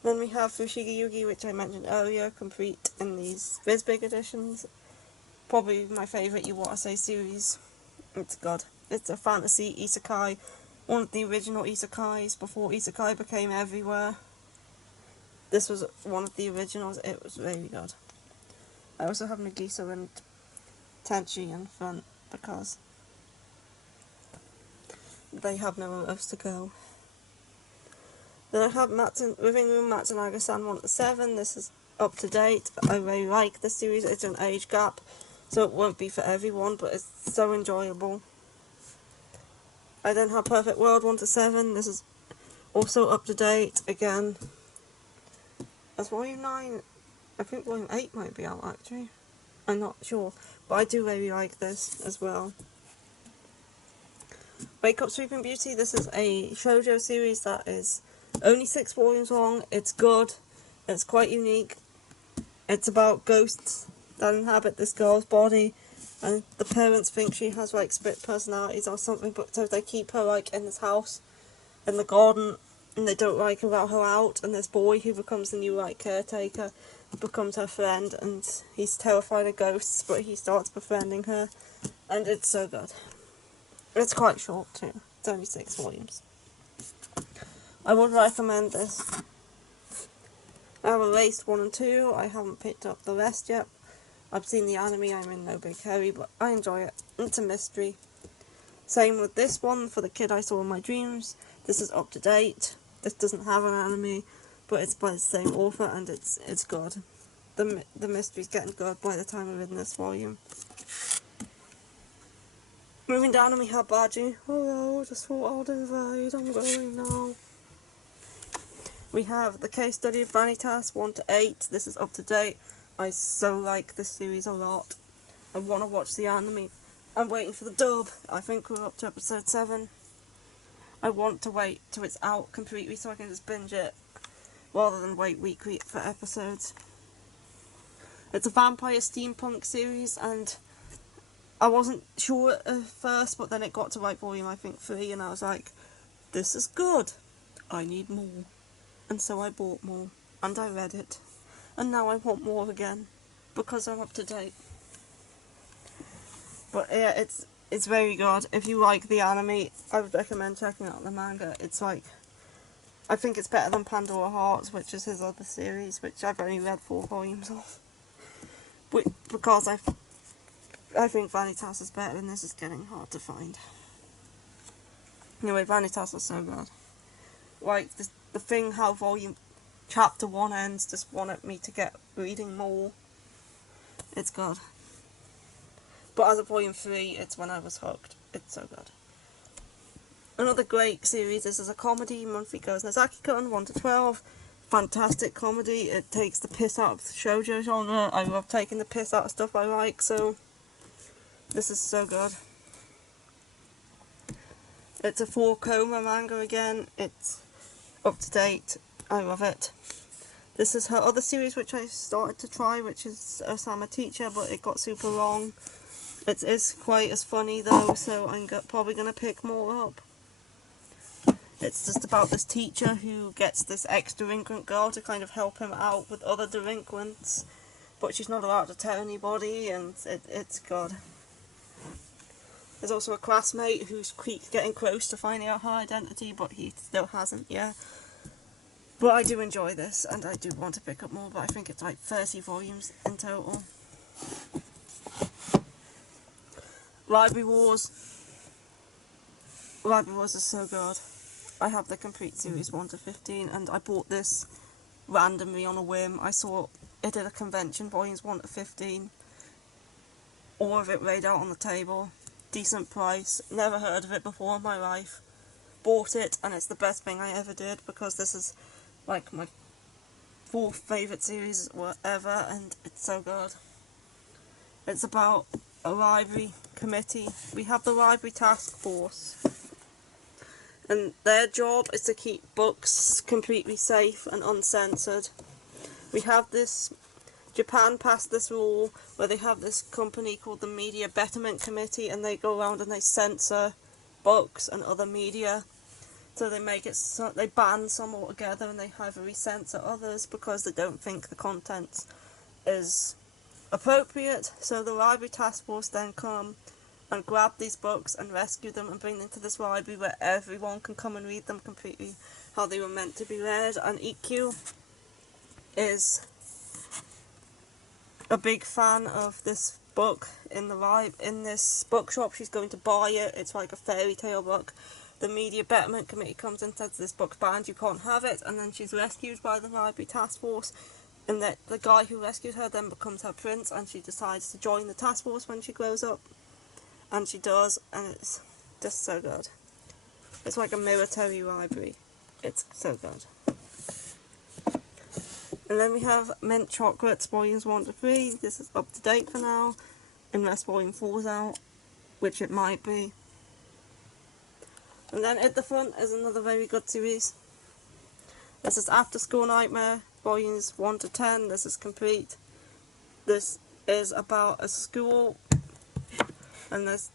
Then we have Fushigi Yugi, which I mentioned earlier, complete in these Bizbig editions. Probably my favourite Iwatase series. It's good. It's a fantasy isekai, one of the original isekais before isekai became everywhere. This was one of the originals. It was really good. I also have Nagisa and Tenchi in front because they have nowhere else to go. Then I have Living Room Matsunaga-san 1 to 7. This is up to date. I really like this series. It's an age gap, so it won't be for everyone, but it's so enjoyable. I then have Perfect World 1 to 7. This is also up to date again. As Volume 9, I think Volume 8 might be out actually. I'm not sure, but I do really like this as well. Wake Up Sleeping Beauty. This is a Shoujo series that is only 6 volumes long. It's good. It's quite unique. It's about ghosts that inhabit this girl's body, and the parents think she has like split personalities or something, but so they keep her like in this house in the garden, and they don't like allow her out, and this boy who becomes the new like caretaker becomes her friend, and he's terrified of ghosts, but he starts befriending her, and it's so good. It's quite short too. It's only 6 volumes. I would recommend this. I have Erased 1 and 2. I haven't picked up the rest yet. I've seen the anime. I'm in no big hurry, but I enjoy it. It's a mystery. Same with this one for The Kid I Saw in My Dreams. This is up to date. This doesn't have an anime, but it's by the same author, and it's good. The mystery's getting good by the time I'm in this volume. Moving down, and we have Baji. Hello, I just thought I'll invade. I'm going now. We have The Case Study of Vanitas 1 to 8. This is up to date. I so like this series a lot. I want to watch the anime. I'm waiting for the dub. I think we're up to episode 7. I want to wait till it's out completely so I can just binge it. rather than wait weekly for episodes. It's a vampire steampunk series, and I wasn't sure at first, but then it got to like volume, I think 3, and I was like, this is good. I need more. And so I bought more, and I read it. And now I want more again, because I'm up to date. But yeah, it's very good. If you like the anime, I would recommend checking out the manga. It's like, I think it's better than Pandora Hearts, which is his other series, which I've only read 4 volumes of. But because I think Vanitas is better, and this is getting hard to find. Anyway, Vanitas is so good. Like, the thing how chapter 1 ends just wanted me to get reading more. It's good. But as a volume 3, it's when I was hooked. It's so good. Another great series. This is a comedy. Monthly Goes Nozaki-kun, 1 to 12. Fantastic comedy. It takes the piss out of the shoujo genre. I love taking the piss out of stuff I like, so this is so good. It's a 4-coma manga again. It's up to date. I love it. This is her other series which I started to try, which is Osama Teacher, but it got super long. It is quite as funny though, so I'm probably going to pick more up. It's just about this teacher who gets this ex-delinquent girl to kind of help him out with other delinquents, but she's not allowed to tell anybody, and it's good. There's also a classmate who's getting close to finding out her identity, but he still hasn't yet. But I do enjoy this, and I do want to pick up more, but I think it's like 30 volumes in total. Library Wars. Library Wars is so good. I have the complete series 1 to 15, and I bought this randomly on a whim. I saw it at a convention, volumes 1 to 15. All of it laid out on the table. Decent price. Never heard of it before in my life. Bought it, and it's the best thing I ever did, because this is like my 4th favourite series ever, and it's so good. It's about a library committee. We have the library task force, and their job is to keep books completely safe and uncensored. We have this, Japan passed this rule where they have this company called the Media Betterment Committee, and they go around and they censor books and other media. So they make it so they ban some altogether, and they heavily censor others because they don't think the content is appropriate. So the library task force then come and grab these books and rescue them and bring them to this library where everyone can come and read them completely how they were meant to be read. And EQ is a big fan of this book in this bookshop. She's going to buy it. It's like a fairy tale book. The Media Betterment Committee comes and says this book's banned, you can't have it, and then she's rescued by the library task force, and the guy who rescued her then becomes her prince, and she decides to join the task force when she grows up, and she does, and it's just so good. It's like a military library. It's so good. And then we have Mint Chocolates, volumes 1 to 3. This is up to date for now, unless volume 4's out, which it might be. And then at the front is another very good series. This is After School Nightmare, volumes 1 to 10. This is complete. This is about a school, and there's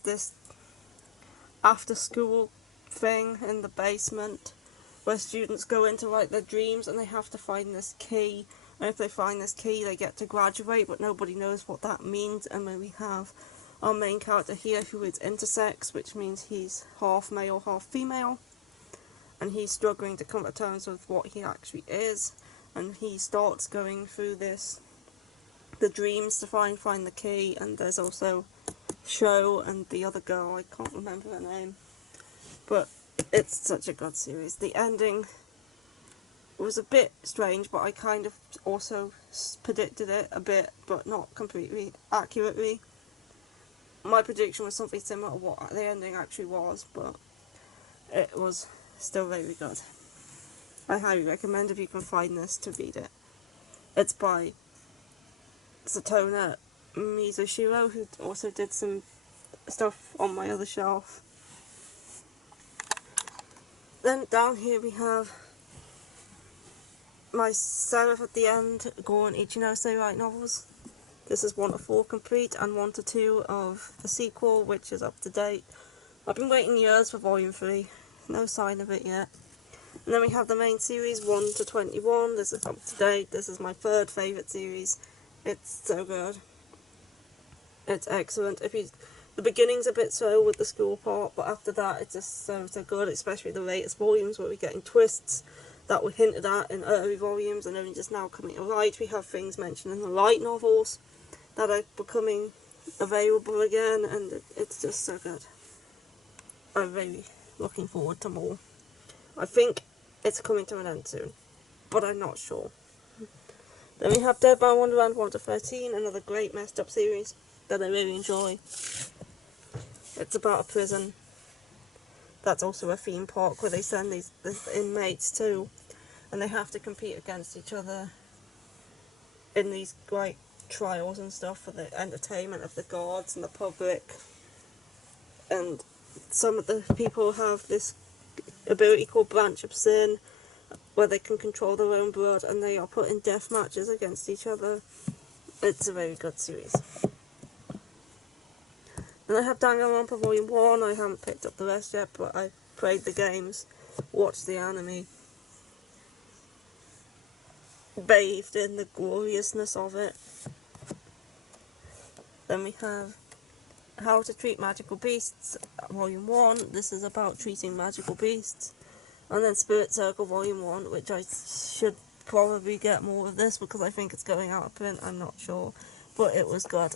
this after school thing in the basement where students go into like their dreams, and they have to find this key, and if they find this key they get to graduate, but nobody knows what that means. And then we have our main character here who is intersex, which means he's half male, half female, and he's struggling to come to terms with what he actually is, and he starts going through the dreams to find the key. And there's also Sho and the other girl, I can't remember her name, but it's such a good series. The ending was a bit strange, but I kind of also predicted it a bit, but not completely accurately. My prediction was something similar to what the ending actually was, but it was still very good. I highly recommend, if you can find this, to read it. It's by Satona Mizushiro, who also did some stuff on my other shelf. Then down here we have my Seraph at the End, Gore and Ichinose light novels. This is 1 to 4 complete and 1 to 2 of the sequel, which is up to date. I've been waiting years for volume 3, no sign of it yet. And then we have the main series, 1 to 21, this is up to date, this is my third favourite series. It's so good. It's excellent. The beginning's a bit slow with the school part, but after that it's just so good, especially the latest volumes where we're getting twists that were hinted at in early volumes and only just now coming to light. We have things mentioned in the light novels that are becoming available again, and it's just so good. I'm really looking forward to more. I think it's coming to an end soon, but I'm not sure. Then we have Dead by Wonderland 1 to 13, another great messed up series that I really enjoy. It's about a prison. That's also a theme park where they send these inmates to, and they have to compete against each other in these great trials and stuff for the entertainment of the guards and the public. And some of the people have this ability called Branch of Sin, where they can control their own blood, and they are put in death matches against each other. It's a very good series. And I have Danganronpa Volume 1, I haven't picked up the rest yet, but I played the games, watched the anime, bathed in the gloriousness of it. Then we have How to Treat Magical Beasts, Volume 1, this is about treating magical beasts. And then Spirit Circle Volume 1, which I should probably get more of this because I think it's going out of print, I'm not sure. But it was good,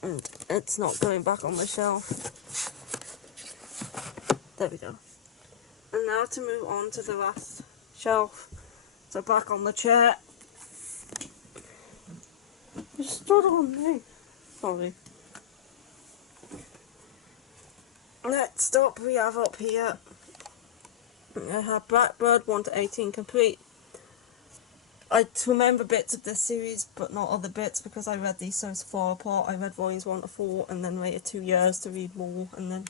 and it's not going back on the shelf. There we go. And now to move on to the last shelf. So back on the chair. You stood on me. Sorry. Next up we have up here, I have Blackbird 1 to 18 complete. I remember bits of this series, but not other bits because I read these so far apart. I read volumes 1 to 4 and then waited 2 years to read more, and then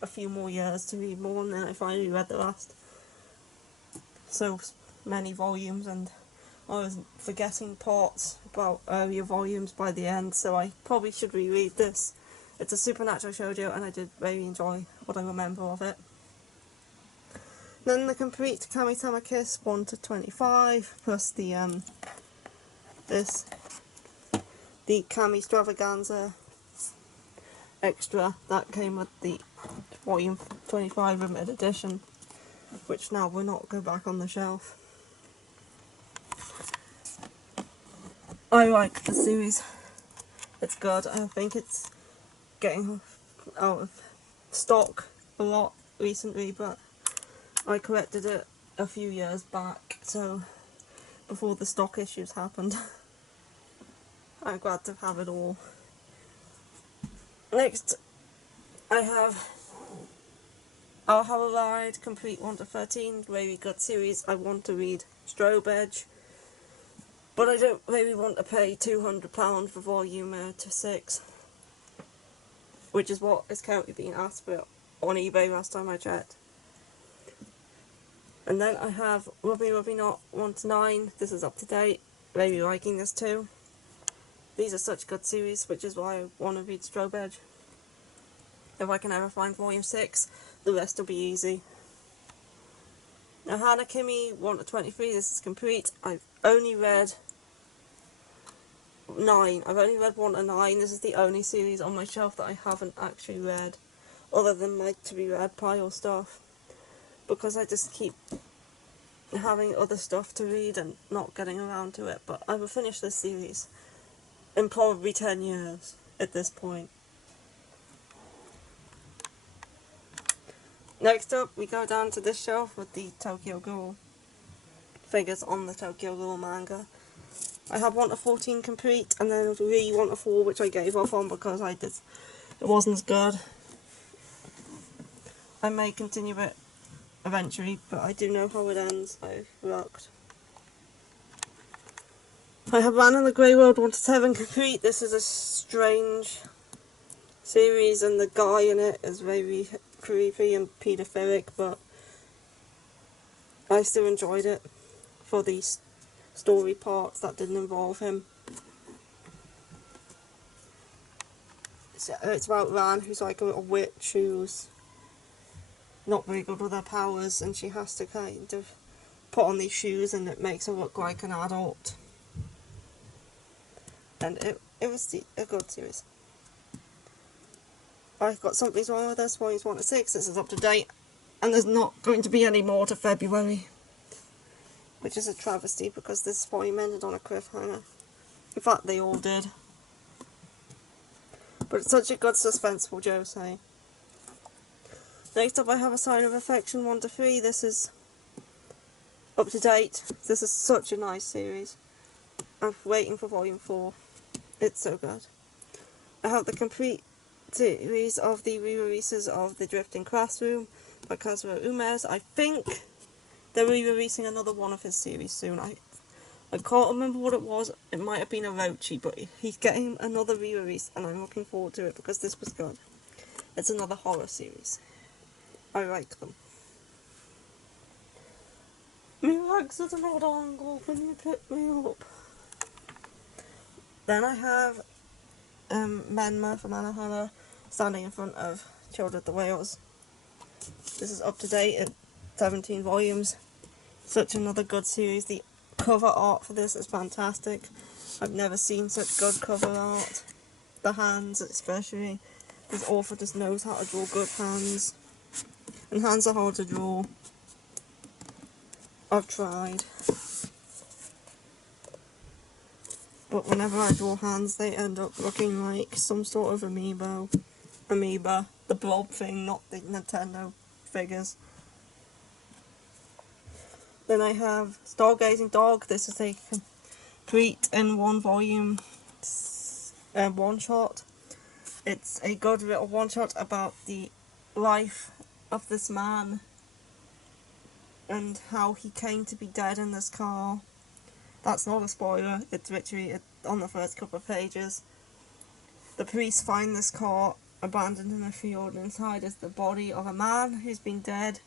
a few more years to read more, and then I finally read the last. So many volumes, and I was forgetting parts about earlier volumes by the end, so I probably should reread this. It's a supernatural shoujo, and I did really enjoy what I remember of it. Then the complete Kami-sama Kiss 1 to 25, plus the the Kami Stravaganza extra that came with the volume 25 limited edition, which now will not go back on the shelf. I like the series. It's good. I think it's getting out of stock a lot recently, but I collected it a few years back, so before the stock issues happened. I'm glad to have it all. Next, I have I'll Have a Ride, complete 1 to 13, very good series. I want to read Strobe Edge, but I don't really want to pay £200 for volume 6, which is what is currently being asked for on eBay last time I checked. And then I have Love Me, Love Me Not 1 to 9, this is up to date, really liking this too. These are such good series, which is why I want to read Strobe Edge. If I can ever find volume 6, the rest will be easy. Now Hanakimi 1 to 23, this is complete. I've only read 9. I've only read 1 to 9. This is the only series on my shelf that I haven't actually read, other than my to-be-read pile stuff, because I just keep having other stuff to read and not getting around to it. But I will finish this series in probably 10 years at this point. Next up, we go down to this shelf with the Tokyo Ghoul figures on the Tokyo Ghoul manga. I have 1 to 14 complete, and then 1 to 4, which I gave up on because it wasn't as good. I may continue it eventually, but I do know how it ends. I've looked. I have Ran in the Grey World 1 to 7 complete. This is a strange series, and the guy in it is very creepy and paedophilic, but I still enjoyed it for the story parts that didn't involve him. It's about Ran, who's like a little witch who's not very good with her powers, and she has to kind of put on these shoes and it makes her look like an adult. And it was a good series. I've got Something's Wrong With Us, volumes 1 to 6, this is up to date, and there's not going to be any more to February. Which is a travesty because this volume ended on a cliffhanger. In fact, they all did. But it's such a good suspenseful josei. Next up I have A Sign of Affection 1 to 3, this is up to date. This is such a nice series. I'm waiting for volume 4. It's so good. I have the complete series of the re-releases of The Drifting Classroom by Kazuo Umes. I think they're re-releasing another one of his series soon. I can't remember what it was. It might have been Orochi, but he's getting another re-release and I'm looking forward to it because this was good. It's another horror series. I like them. My legs at an odd angle when you pick me up. Then I have Menma from Anohana standing in front of Children of the Whales. This is up to date at 17 volumes. Such another good series. The cover art for this is fantastic. I've never seen such good cover art. The hands especially. This author just knows how to draw good hands. And hands are hard to draw. I've tried. But whenever I draw hands, they end up looking like some sort of amoeba, the blob thing, not the Nintendo figures. Then I have Stargazing Dog. This is a complete in one volume one-shot. It's a good little one-shot about the life of this man and how he came to be dead in this car. That's not a spoiler, it's literally on the first couple of pages. The police find this car abandoned in a field, and inside is the body of a man who's been dead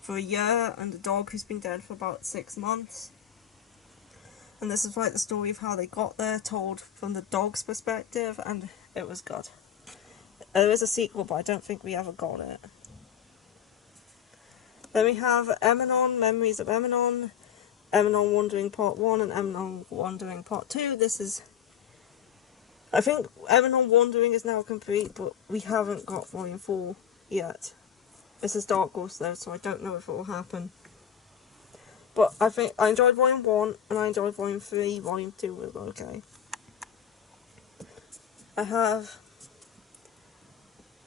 for a year and a dog who's been dead for about 6 months. And this is like the story of how they got there, told from the dog's perspective, and it was good. There is a sequel, but I don't think we ever got it. Then we have Eminon, Memories of Eminon, Eminon Wandering Part 1 and Eminon Wandering Part 2. This is... I think Eminon Wandering is now complete, but we haven't got Volume 4 yet. This is Dark Horse though, so I don't know if it will happen. But I think I enjoyed Volume 1 and I enjoyed Volume 3. Volume 2 was okay. I have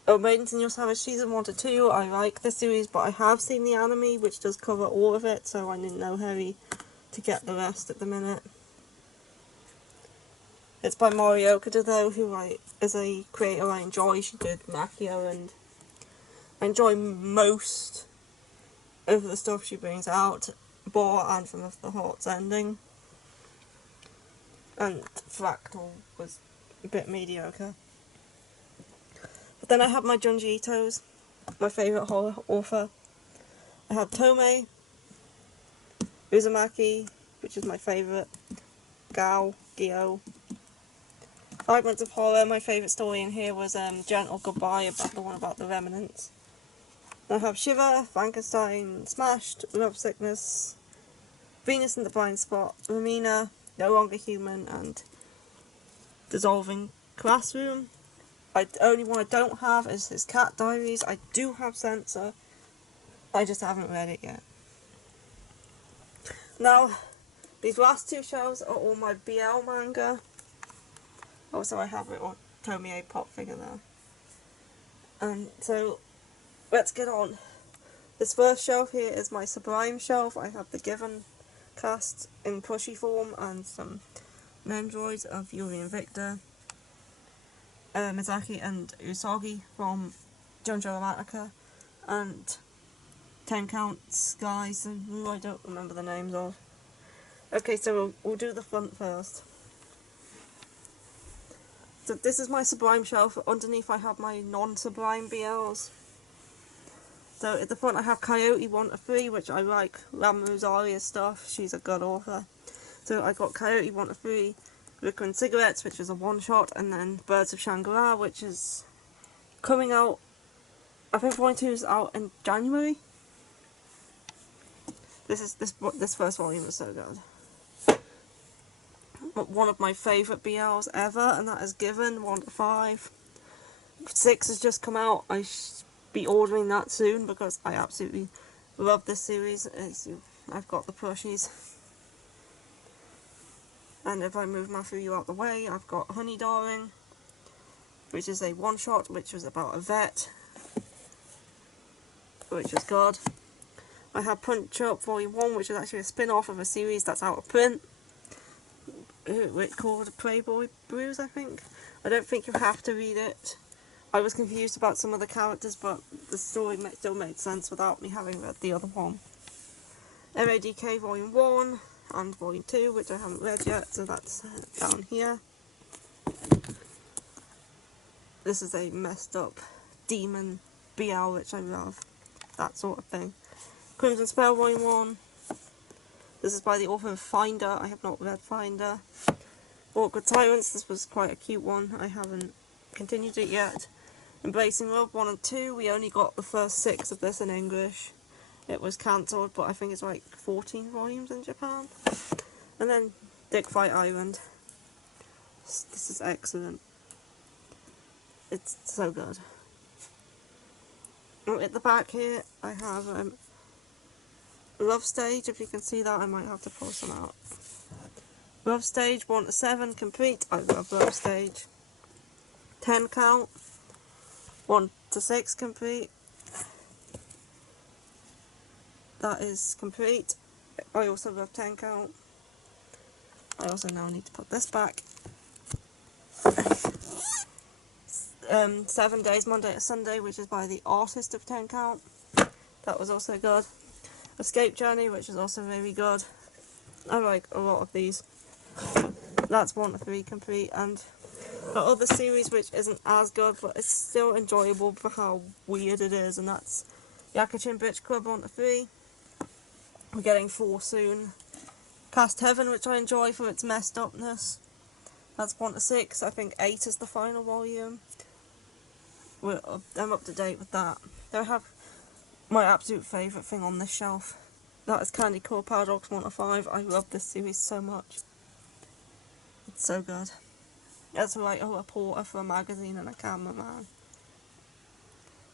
Maidens in Your Savage Season 1 to 2. I like this series, but I have seen the anime, which does cover all of it, so I'm in no hurry to get the rest at the minute. It's by Mori Okada though, who is a creator I enjoy. She did Makia, and I enjoy most of the stuff she brings out, bar Anthem of the Heart's ending. And Fractal was a bit mediocre. But then I have my Junji Ito's, my favourite horror author. I have Tomei, Uzumaki, which is my favourite, Gyo. Fragments of Horror, my favourite story in here was Gentle Goodbye, about the one about the remnants. I have Shiver, Frankenstein, Smashed, Love Sickness, Venus in the Blind Spot, Ramina, No Longer Human, and Dissolving Classroom. The only one I don't have is his Cat Diaries. I do have Censor, I just haven't read it yet. Now, these last two shelves are all my BL manga. Also, I have a little Tomie pop figure there. And so, let's get on. This first shelf here is my Sublime shelf. I have the Given cast in plushie form and some Nendroids of Yuri and Victor, Mizaki and Usagi from Junjo Amatica, and 10 Counts guys who I don't remember the names of. Okay, so we'll do the front first. So this is my Sublime shelf. Underneath I have my non-Sublime BLs. So at the front I have Coyote 1 to 3, which I like. Ram Rosalia's stuff, she's a good author. So I got Coyote 1 to 3, Liquor and Cigarettes, which is a one-shot, and then Birds of Shangri-La, which is coming out, I think Volume 2 is out in January. This first volume is so good. One of my favourite BLs ever, and that is Given 1 to 5. 6 has just come out. I should be ordering that soon because I absolutely love this series. I've got the plushies. And if I move my food out the way, I've got Honey Darling, which is a one-shot, which was about a vet, which is good. I have Punch Up Volume 1, which is actually a spin-off of a series that's out of print, which called Playboy Blues, I think. I don't think you have to read it. I was confused about some of the characters, but the story still made sense without me having read the other one. MADK Volume 1 and Volume 2, which I haven't read yet, so that's down here. This is a messed up demon BL, which I love. That sort of thing. Crimson Spell Volume 1. This is by the author of Finder. I have not read Finder. Awkward Tyrants. This was quite a cute one. I haven't continued it yet. Embracing Love 1 and 2. We only got the first 6 of this in English. It was cancelled, but I think it's like 14 volumes in Japan. And then Dick Fight Island. This is excellent. It's so good. At the back here, I have Love Stage. If you can see that, I might have to pull some out. Love Stage 1 to 7 complete. I love Love Stage. 10 count. 1 to 6 complete. That is complete. I also love 10 count. I also now need to put this back. 7 Days, Monday to Sunday, which is by the artist of 10 count. That was also good. Escape Journey, which is also very good. I like a lot of these. That's 1 to 3 complete, and the other series which isn't as good, but it's still enjoyable for how weird it is, and that's Yakuchin Bitch Club 1 to 3. I'm getting 4 soon. Cast Heaven, which I enjoy for its messed upness. That's 1 to 6. I think 8 is the final volume. I'm up to date with that. Then I have my absolute favourite thing on this shelf. That is Candy Core Paradox 1 to 5. I love this series so much. It's so good. It's like a reporter for a magazine and a cameraman.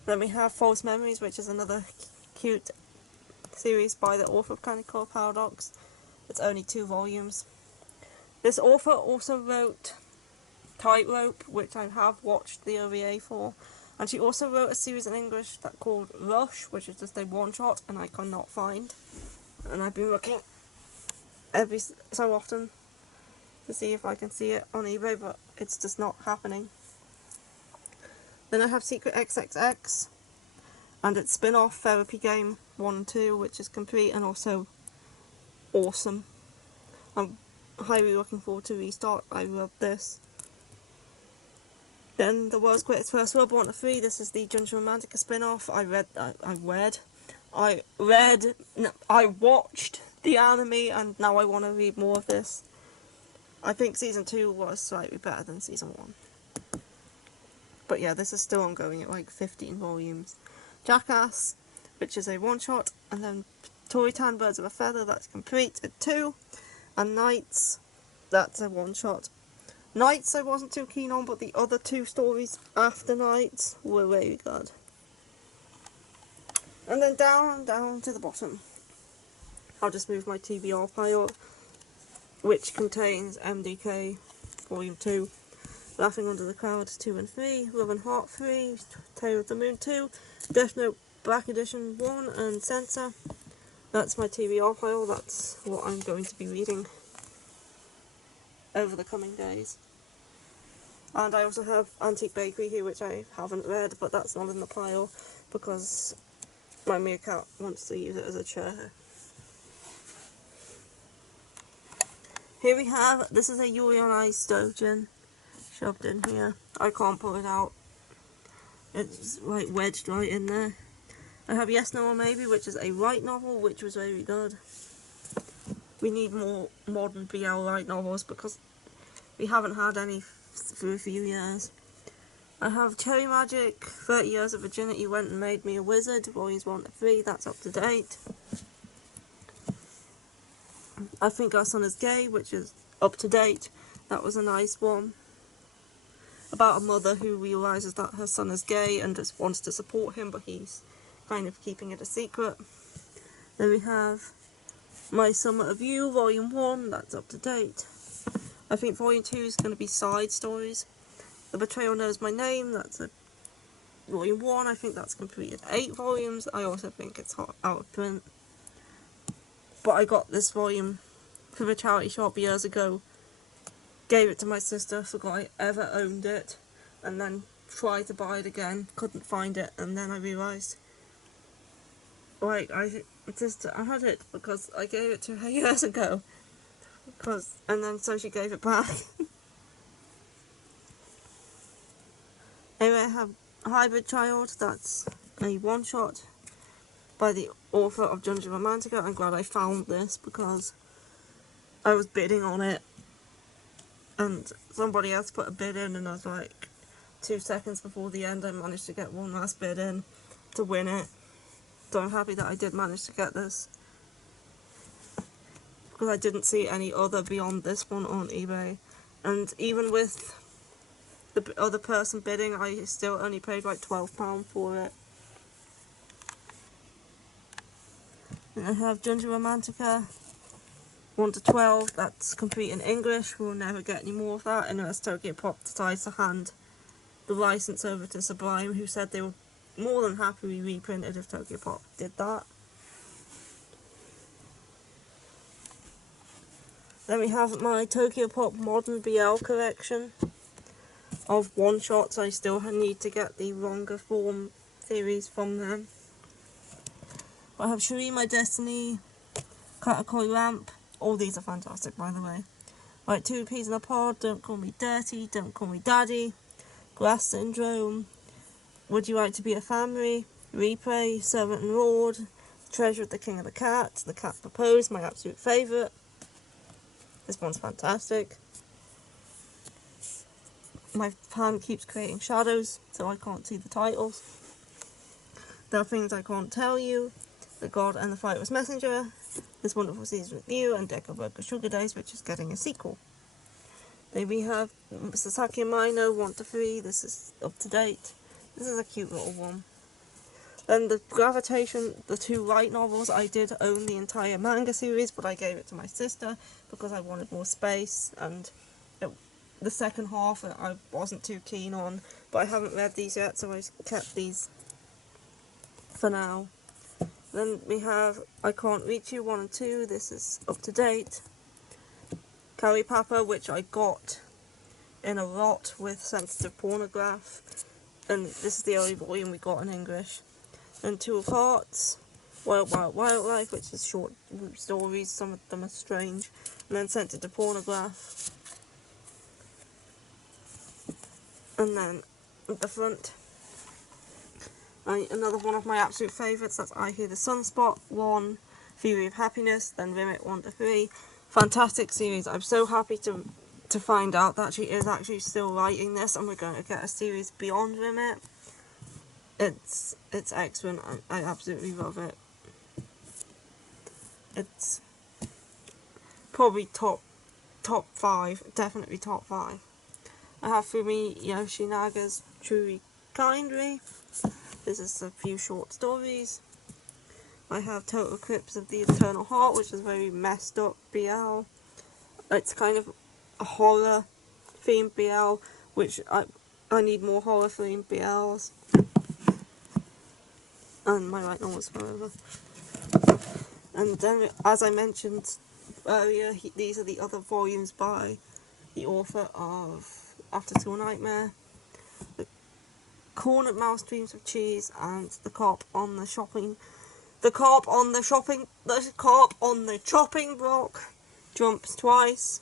Then we have False Memories, which is another cute series by the author of Candy Core Paradox. It's only 2 volumes. This author also wrote Tightrope, which I have watched the OVA for, and she also wrote a series in English that called Rush, which is just a one-shot, and I cannot find. And I've been looking every so often to see if I can see it on eBay, but it's just not happening. Then I have Secret XXX, and its spin-off Therapy Game 1 and 2, which is complete and also awesome. I'm highly looking forward to Restart. I love this. Then The World's Greatest First Love 1 to 3. This is the Junjo Romantica spin-off. I watched the anime, and now I want to read more of this. I think Season 2 was slightly better than Season 1. But yeah, this is still ongoing at like 15 volumes. Jackass, which is a one-shot, and then Toy-Tan Birds of a Feather, that's complete at 2. And Nights, that's a one-shot. Nights I wasn't too keen on, but the other 2 stories after Nights were very good. And then down to the bottom, I'll just move my TBR pile, which contains MDK Volume 2, Laughing Under the Clouds 2 and 3, Love and Heart 3, Tale of the Moon 2, Death Note Black Edition 1, and Censor. That's my TBR file. That's what I'm going to be reading over the coming days. And I also have Antique Bakery here, which I haven't read, but that's not in the pile because my meerkat wants to use it as a chair. Here we have, this is a Yuri on Ice Dojin shoved in here. I can't pull it out. It's like wedged right in there. I have Yes, No or Maybe, which is a light novel, which was very good. we need more modern BL light novels because we haven't had any for a few years. I have Cherry Magic, 30 Years of Virginity Went and Made Me a Wizard, volumes 1 to 3, that's up to date. I Think Our Son is Gay, which is up to date, that was a nice one. About a mother who realises that her son is gay and just wants to support him, but he's kind of keeping it a secret. Then we have My Summer of You, volume 1, that's up to date. I think volume 2 is going to be side stories. The Betrayal Knows My Name, that's a volume 1, I think that's completed 8 volumes. I also think it's hot out of print. But I got this volume from a charity shop years ago, gave it to my sister, forgot I ever owned it, and then tried to buy it again, couldn't find it, and then I realised, like, I had it because I gave it to her years ago, and then so she gave it back. Anyway, I have Hybrid Child, that's a one-shot by the author of Junja Romantica. I'm glad I found this because I was bidding on it and somebody else put a bid in, and I was like 2 seconds before the end I managed to get one last bid in to win it. So I'm happy that I did manage to get this because I didn't see any other beyond this one on eBay, and even with the other person bidding I still only paid like £12 for it. And I have Junja Romantica 1 to 12, that's complete in English. We'll never get any more of that unless Tokyo Pop decides to hand the license over to Sublime, who said they were more than happily reprinted if Tokyo Pop did that. Then we have my Tokyo Pop Modern BL collection of one-shots. I still need to get the longer form series from them. I have Shuri My Destiny, Katakoi Lamp. All these are fantastic, by the way. Right, Two Peas in a Pod, Don't Call Me Dirty, Don't Call Me Daddy, Glass Syndrome, Would You Like to Be a Family, Replay, Servant and Lord, Treasure of the King of the Cat, The Cat Proposed, my absolute favourite. This one's fantastic. My hand keeps creating shadows, so I can't see the titles. There Are Things I Can't Tell You, The God and the Flightless Messenger, This Wonderful Season with You, and Deca Sugar Days, which is getting a sequel. Then we have Sasaki and Mino 1 to 3, this is up to date. This is a cute little one. Then the Gravitation, the 2 light novels, I did own the entire manga series, but I gave it to my sister because I wanted more space, and the second half I wasn't too keen on, but I haven't read these yet, so I kept these for now. Then we have I Can't Reach You 1 and 2, this is up to date. Kari Papa, which I got in a lot with Sensitive Pornograph, and this is the only volume we got in English. And Two of Hearts, Wild Wild Wildlife, which is short stories, some of them are strange, and then Sensitive Pornograph. And then at the front, another one of my absolute favourites, that's I Hear the Sunspot 1, Theory of Happiness, then Rimit 1 to 3. Fantastic series. I'm so happy to find out that she is actually still writing this, and we're going to get a series beyond Rimit. It's excellent. I absolutely love it. It's probably top 5, definitely top 5. I have Fumi Yoshinaga's Truly Kindly. This is a few short stories. I have Total Eclipse of the Eternal Heart, which is very messed up BL. It's kind of a horror themed BL, which I need more horror themed BLs. And my light novels forever. And then, as I mentioned earlier, these are the other volumes by the author of After School Nightmare, The Cornered Mouse Dreams of Cheese, and The Cop on the Chopping Block Jumps Twice.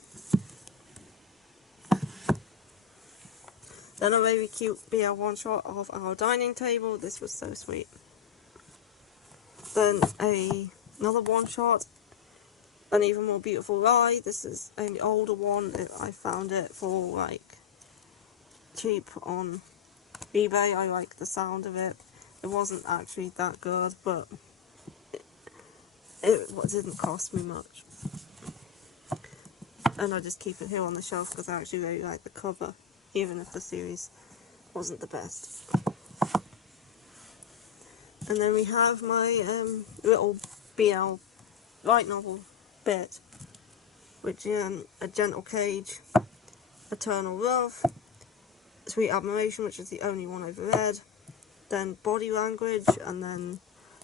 Then a very cute BL one shot of Our Dining Table. This was so sweet. Then another one shot An Even More Beautiful Lie. This is an older one. I found it for like cheap on eBay. I like the sound of it. It wasn't actually that good, but it didn't cost me much. And I just keep it here on the shelf because I actually really like the cover, even if the series wasn't the best. And then we have my little BL light novel bit, which is A Gentle Cage, Eternal Love, Sweet Admiration, which is the only one I've read, then Body Language, and then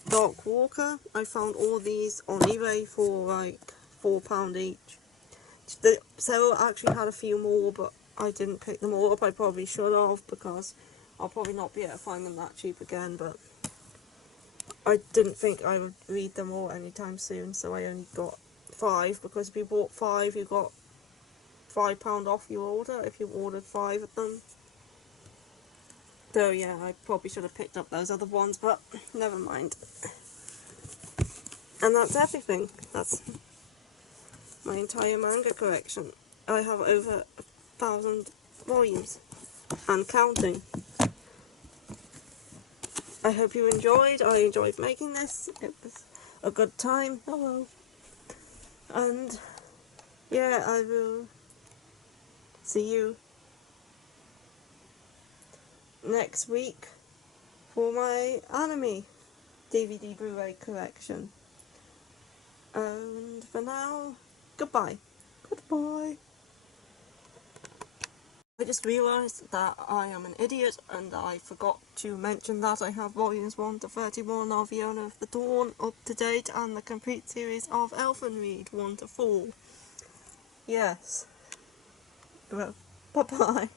Dark Walker. I found all these on eBay for like £4 each. Sarah actually had a few more, but I didn't pick them all up. I probably should have, because I'll probably not be able to find them that cheap again, but I didn't think I would read them all anytime soon, so I only got 5, because if you bought 5 you got £5 off your order if you ordered 5 of them. So yeah, I probably should have picked up those other ones, but never mind. And that's everything. That's my entire manga collection. I have over 1,000 volumes and counting. I hope you enjoyed. I enjoyed making this. It was a good time. Hello. And yeah, I will see you next week for my anime DVD Blu-ray collection. And for now, goodbye. Goodbye. I just realised that I am an idiot and I forgot to mention that I have volumes 1 to 31 of Fiona of the Dawn up to date and the complete series of Elfenreed 1 to 4. Yes. Well, bye bye.